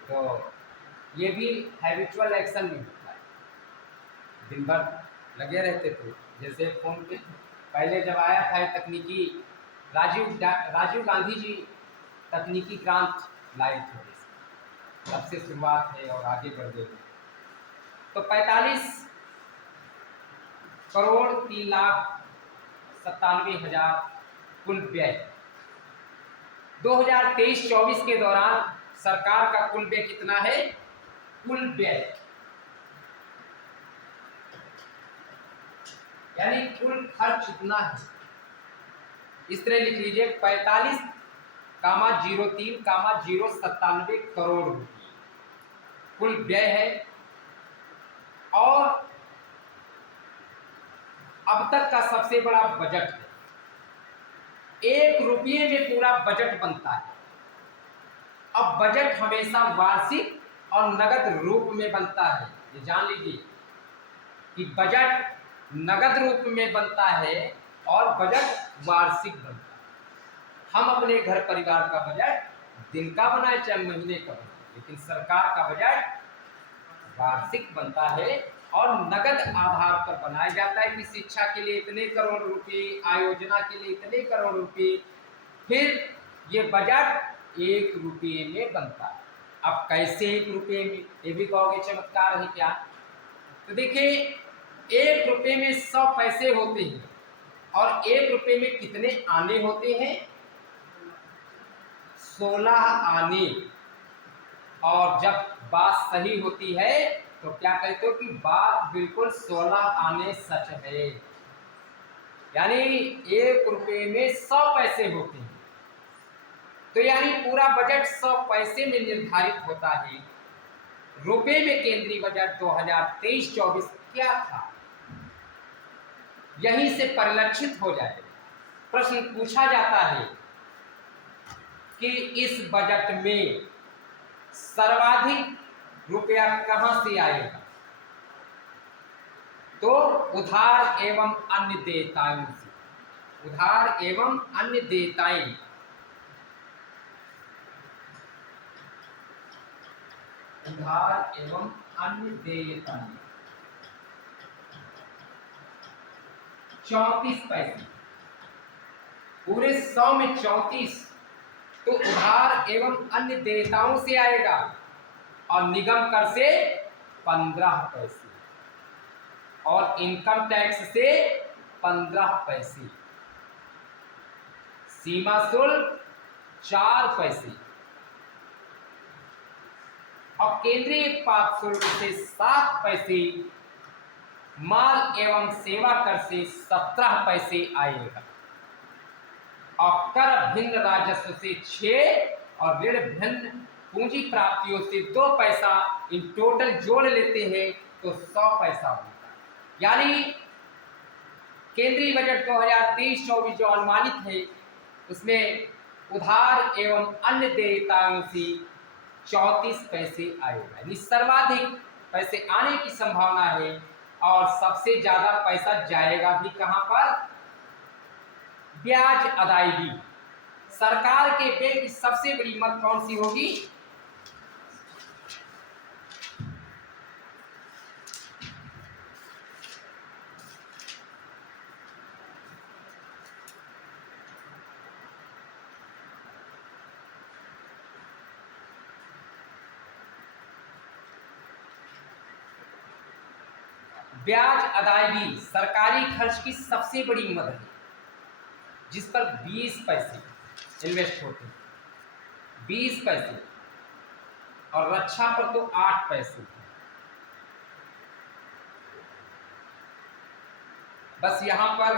तो ये भी हैबिचुअल एक्शन में होता है, दिन भर लगे रहते थे। जैसे फोन पे पहले जब आया था तकनीकी, राजीव गांधी जी तकनीकी क्रांति लाए थे, तब से शुरुआत है और आगे बढ़ गई। तो 45 करोड़ 3,97,000 कुल व्यय। 2023-24 के दौरान सरकार का कुल व्यय कितना है? कुल व्यय यानी कुल खर्च कितना है, इस तरह लिख लीजिए 45,03,097 करोड़ रुपये कुल व्यय है। और अब तक का सबसे बड़ा बजट है, 1 रुपये में पूरा बजट बनता है। अब बजट हमेशा वार्षिक और नगद रूप में बनता है, ये जान लीजिए कि बजट नगद रूप में बनता है और बजट वार्षिक बनता है। हम अपने घर परिवार का बजट दिन का बनाए चाहे महीने का बनाए, लेकिन सरकार का बजट वार्षिक बनता है और नगद आधार पर बनाया जाता है कि शिक्षा के लिए इतने करोड़ रुपए, आयोजना के लिए इतने करोड़ रुपए, फिर ये बजट 1 रुपये में बनता है। अब कैसे 1 रुपये में, ये भी कहोगे चमत्कार है क्या? तो देखिए 1 रुपये में 100 पैसे होते हैं और 1 रुपये में कितने आने होते हैं? 16 आने। और जब बात सही होती है तो क्या कहते हो कि बात बिल्कुल 16 आने सच है, यानी 1 रुपये में 100 पैसे होते हैं। तो यानी पूरा बजट 100 पैसे में निर्धारित होता है। रुपए में केंद्रीय बजट 2023-24 क्या था, यहीं से परिलक्षित हो जाए। प्रश्न पूछा जाता है कि इस बजट में सर्वाधिक रुपया कहां से आएगा? तो उधार एवं अन्य देयताओं से। उधार एवं अन्य देयताएं, उधार एवं अन्य देयताएं 34 पैसे, पूरे 100 में 34 तो उधार एवं अन्य देयताओं से आएगा और निगम कर से 15 पैसे और इनकम टैक्स से 15 पैसे, सीमा शुल्क 4 पैसे और केंद्रीय उत्पाद शुल्क से 7 पैसे, माल एवं सेवा कर से 17 पैसे आएगा और कर भिन्न राजस्व से 6 और ऋण भिन्न पूंजी प्राप्तियों से 2 पैसा, इन टोटल जोड़ लेते हैं तो 100 पैसा होता है। यानी केंद्रीय बजट 2023-24 जो अनुमानित है उसमें उधार एवं अन्य देयताओं से 34 पैसे आएगा, यानी सर्वाधिक पैसे आने की संभावना है और सबसे ज्यादा पैसा जाएगा भी कहां पर? ब्याज अदायगी। सरकार के व्यय की सबसे बड़ी मद कौन सी होगी? ब्याज अदायगी सरकारी खर्च की सबसे बड़ी मद है, जिस पर 20 पैसे इन्वेस्ट होते हैं, 20 पैसे, और रक्षा पर तो 8 पैसे। बस यहां पर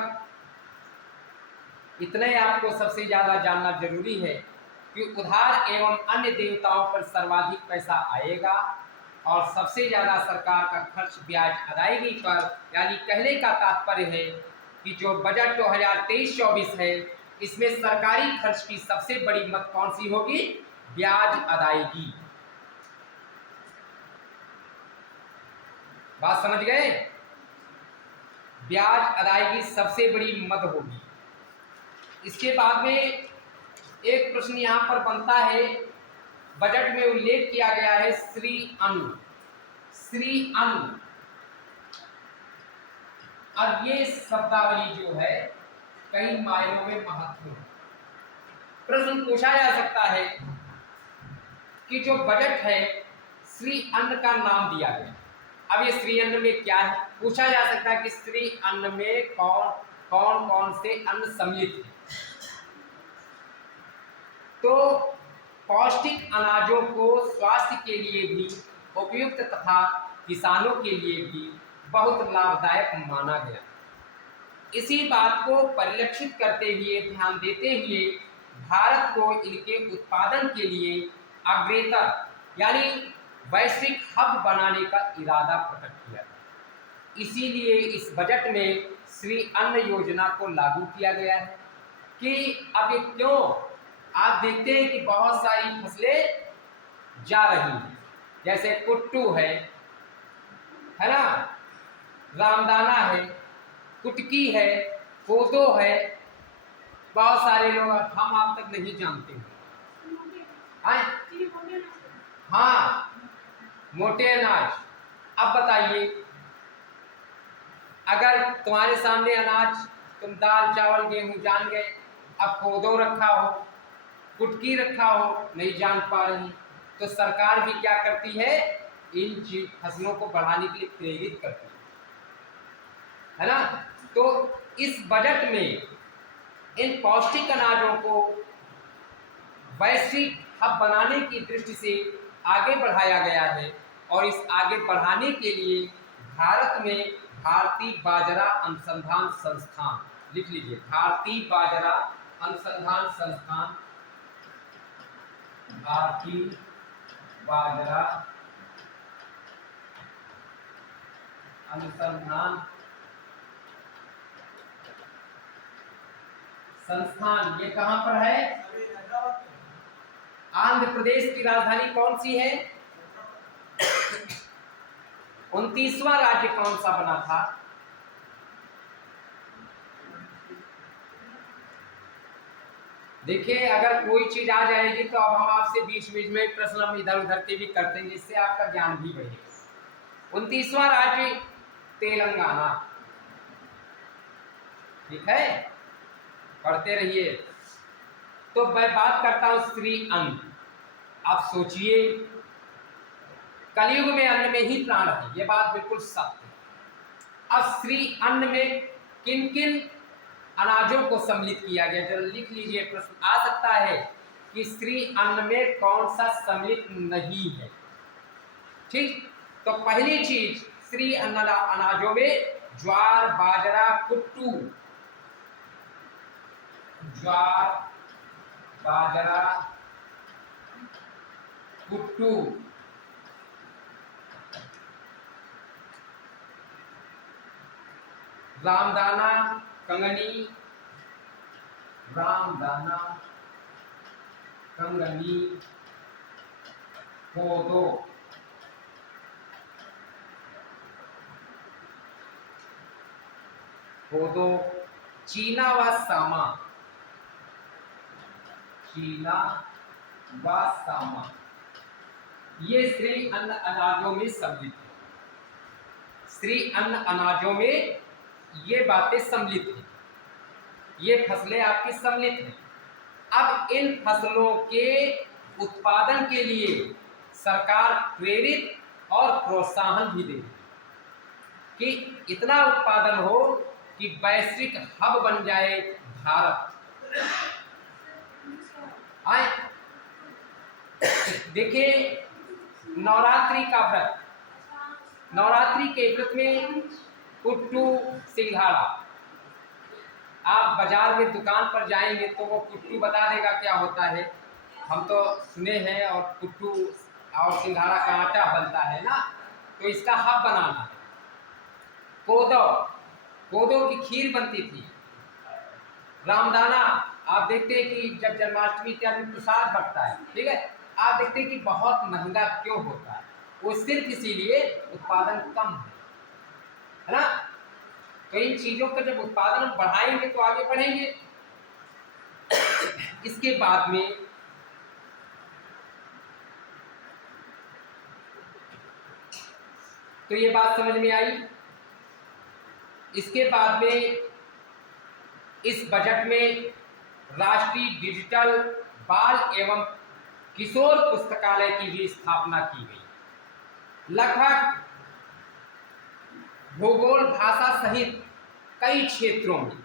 इतने आपको सबसे ज्यादा जानना जरूरी है कि उधार एवं अन्य देयताओं पर सर्वाधिक पैसा आएगा और सबसे ज्यादा सरकार का खर्च ब्याज अदायगी पर, यानी कहने का तात्पर्य है कि जो बजट 2023-24 है इसमें सरकारी खर्च की सबसे बड़ी मद कौन सी होगी? ब्याज अदायगी। बात समझ गए? ब्याज अदायगी सबसे बड़ी मद होगी। इसके बाद में एक प्रश्न यहाँ पर बनता है, बजट में उल्लेख किया गया है श्री अन्न। श्री अन्न, अब ये शब्दावली जो है कई मायनों में महत्वपूर्ण है। प्रश्न पूछा जा सकता है कि जो बजट है श्री अन्न का नाम दिया गया, अब ये श्री अन्न में क्या है, पूछा जा सकता है कि श्री अन्न में कौन कौन कौन से अन्न सम्मिलित है। तो पौष्टिक अनाजों को स्वास्थ्य के लिए भी उपयुक्त तथा किसानों के लिए भी बहुत लाभदायक माना गया। इसी बात को परिलक्षित करते हुए, ध्यान देते हुए भारत को इनके उत्पादन के लिए अग्रतर यानी वैश्विक हब बनाने का इरादा प्रकट किया। इसीलिए इस बजट में श्री अन्न योजना को लागू किया गया है। कि अब ये क्यों, आप देखते हैं कि बहुत सारी फसलें जा रही हैं, जैसे कुट्टू है ना, रामदाना है, कुटकी है, कोदो है, बहुत सारे लोग हम आप तक नहीं जानते हैं। हाँ, मोटे अनाज। अब बताइए, अगर तुम्हारे सामने अनाज, तुम दाल चावल गेहूं जान गए, अब कोदो रखा हो, कुटकी रखा हो, नहीं जान पा रही, तो सरकार भी क्या करती है, इन फसलों को बढ़ाने के लिए प्रेरित करती है ना। तो इस बजट में इन पौष्टिक अनाजों को वैश्विक हब बनाने की दृष्टि से आगे बढ़ाया गया है। और इस आगे बढ़ाने के लिए भारत में भारतीय बाजरा अनुसंधान संस्थान, लिख लीजिए, भारतीय बाजरा अनुसंधान संस्थान, भारतीय बाजरा अनुसंधान संस्थान, ये कहां पर है, आंध्र प्रदेश की राजधानी कौन सी है, 29वां राज्य कौन सा बना था, देखिए अगर कोई चीज आ जाएगी तो अब हम आपसे बीच बीच में प्रश्न हम इधर उधर के भी करते हैं, जिससे आपका ज्ञान भी बढ़ेगा। 29वां राज्य तेलंगाना, ठीक है, पढ़ते रहिए। तो मैं बात करता हूं श्री अन्न। आप सोचिए, कलयुग में अन्न में ही प्राण है, ये बात बिल्कुल सत्य है। अब श्री अन्न में किन किन अनाजों को सम्मिलित किया गया, जरा लिख लीजिए। प्रश्न आ सकता है कि श्री अन्न में कौन सा सम्मिलित नहीं है। ठीक, तो पहली चीज, श्री अन्न अनाजों में ज्वार, बाजरा, कुट्टू, ज्वार, बाजरा, कुट्टू, रामदाना, कंगनी, रामदाना, कंगनी, कोदो, कोदो, चीना व सामा, चीना व सामा, ये श्री अन्न अनाजों में सम्मिलित है। श्री अन्न अनाजों में ये बातें सम्मिलित हैं, ये फसलें आपकी सम्मिलित हैं। अब इन फसलों के उत्पादन के लिए सरकार प्रेरित और प्रोत्साहन भी दे कि इतना उत्पादन हो कि वैश्विक हब बन जाए भारत। आए देखिए, नवरात्रि का व्रत, नवरात्रि के व्रत में कुट्टू, सिंघाड़ा, आप बाजार में दुकान पर जाएंगे तो वो कुट्टू बता देगा क्या होता है, हम तो सुने हैं। और कुट्टू और सिंघाड़ा का आटा बनता है ना, तो इसका हब बनाना है। कोदो, कोदो की खीर बनती थी। रामदाना, आप देखते हैं कि जब जन्माष्टमी इत्यादि प्रसाद बढ़ता है, ठीक है, आप देखते हैं कि बहुत महंगा क्यों होता है, वो सिर्फ इसीलिए उत्पादन कम है ना। तो इन चीज़ों का जब उत्पादन हम बढ़ाएंगे तो आगे बढ़ेंगे। इसके बाद में तो ये बात समझ में आई। इसके बाद में इस बजट में राष्ट्रीय डिजिटल बाल एवं किशोर पुस्तकालय की भी स्थापना की गई। लगभग भूगोल, भाषा सहित कई क्षेत्रों में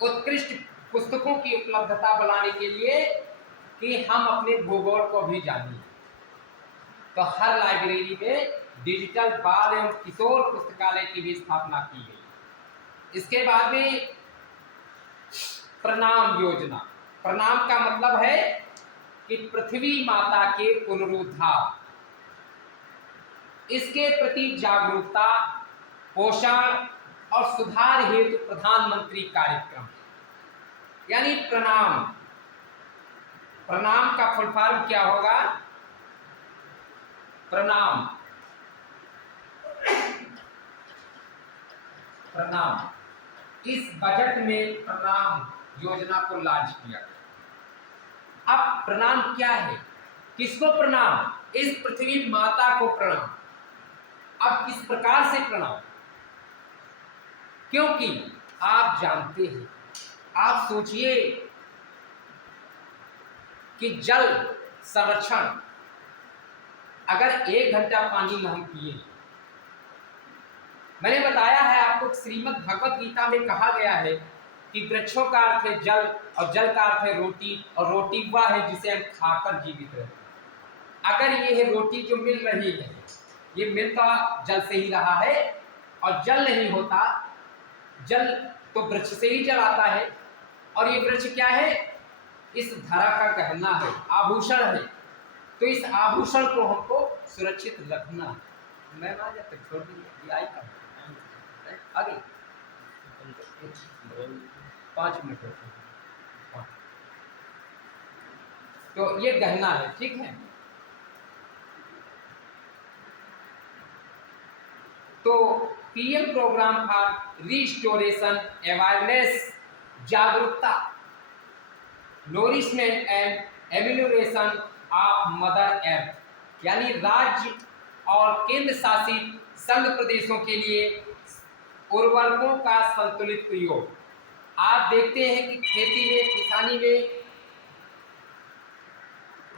उत्कृष्ट पुस्तकों की उपलब्धता बढ़ाने के लिए कि हम अपने भूगोल को भी जानिए, तो हर लाइब्रेरी में डिजिटल बाल एवं किशोर पुस्तकालय की भी स्थापना की गई। इसके बाद में प्रणाम योजना। प्रणाम का मतलब है कि पृथ्वी माता के पुनरुद्धार, इसके प्रति जागरूकता, पोषण और सुधार हेतु प्रधानमंत्री कार्यक्रम, यानी प्रणाम। प्रणाम का फुल फॉर्म क्या होगा? प्रणाम। प्रणाम। इस बजट में प्रणाम योजना को लॉन्च किया गया। अब प्रणाम क्या है? किसको प्रणाम? इस पृथ्वी माता को प्रणाम। अब किस प्रकार से प्रणाम? क्योंकि आप जानते हैं, आप सोचिए कि जल संरक्षण, अगर 1 घंटा पानी न हम पिए, मैंने बताया है आपको, श्रीमद् भगवत गीता में कहा गया है कि वृक्षों का अर्थ है जल और जल का अर्थ है रोटी, और रोटी वह है जिसे हम खाकर जीवित रहते हैं। अगर ये रोटी जो मिल रही है ये मिलता जल से ही रहा है, और जल नहीं होता, जल तो वृक्ष से ही जल आता है, और ये वृक्ष क्या है? इस धरा का गहना है, आभूषण है। तो इस आभूषण को हमको सुरक्षित रखना है। मैं आ जाता छोड़ दीजिए आगे 5 मिनट होते। तो ये गहना है, ठीक है। तो PM programme for restoration awareness, जागरूकता, nourishment and amelioration of mother earth, यानी राज्य और केंद्र शासित संघ प्रदेशों के लिए उर्वरकों का संतुलित प्रयोग। आप देखते हैं कि खेती में, किसानी में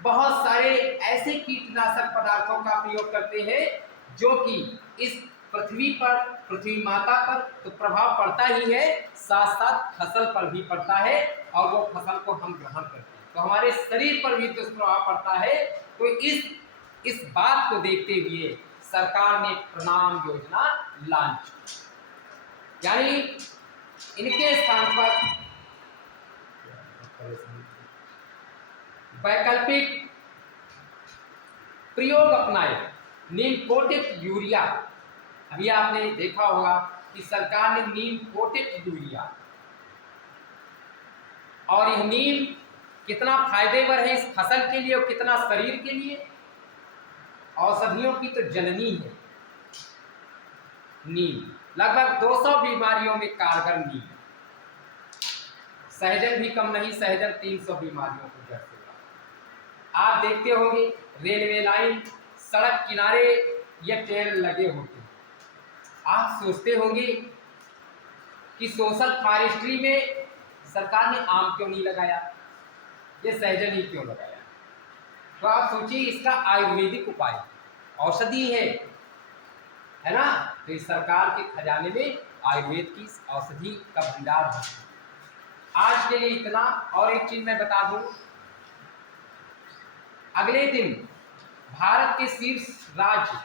बहुत सारे ऐसे कीटनाशक पदार्थों का प्रयोग करते हैं जो कि इस पृथ्वी पर, पृथ्वी माता पर तो प्रभाव पड़ता ही है, साथ साथ फसल पर भी पड़ता है, और वो फसल को हम ग्रहण करते हैं तो हमारे शरीर पर भी दुष्प्रभाव पड़ता है। तो इस बात को देखते हुए सरकार ने प्रणाम योजना लॉन्च की, यानी इनके स्थान पर वैकल्पिक प्रयोग अपनाए। नीम कोटित यूरिया, अभी आपने देखा होगा कि सरकार ने नीम कोटित यूरिया, और यह नीम कितना फायदेमंद है इस फसल के लिए और कितना शरीर के लिए। औषधियों की तो जननी है नीम, लगभग 200 बीमारियों में कारगर नीम। सहजन भी कम नहीं, सहजन 300 बीमारियों को जड़ देगा। आप देखते होंगे रेलवे लाइन, सड़क किनारे ये पेड़ लगे होते हैं। आप सोचते होंगे कि सोशल फॉरेस्ट्री में सरकार ने आम क्यों नहीं लगाया, ये सहजन ही क्यों लगाया? तो आप सोचिए, इसका आयुर्वेदिक उपाय, औषधि है ना। तो इस सरकार के खजाने में आयुर्वेद की औषधि का भंडार है। आज के लिए इतना। और एक चीज मैं बता दूं, अगले दिन भारत के शीर्ष राज्य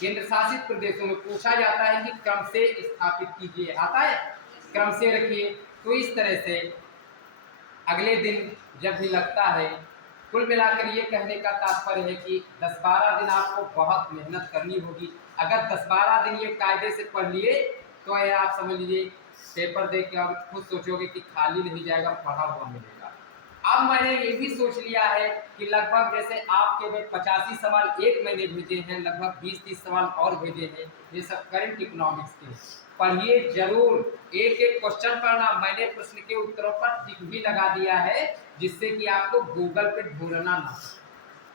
केंद्र शासित प्रदेशों में पूछा जाता है कि क्रम से स्थापित कीजिए, आता है क्रम से रखिए। तो इस तरह से अगले दिन जब भी लगता है, कुल मिलाकर ये कहने का तात्पर्य है कि 10-12 दिन आपको बहुत मेहनत करनी होगी। अगर 10-12 दिन ये कायदे से पढ़ लिए तो ये आप समझ लीजिए पेपर देख के आप खुद सोचोगे कि खाली नहीं जाएगा, पढ़ा हुआ मिलेगा। अब मैंने ये भी सोच लिया है कि लगभग जैसे आपके में 85 सवाल एक मैंने भेजे हैं, लगभग 20-30 सवाल और भेजे हैं, ये सब करंट इकोनॉमिक्स के। पढ़िए जरूर, एक एक क्वेश्चन पढ़ना। मैंने प्रश्न के उत्तरों पर टिक भी लगा दिया है, जिससे कि आपको गूगल पे ढूंढना ना।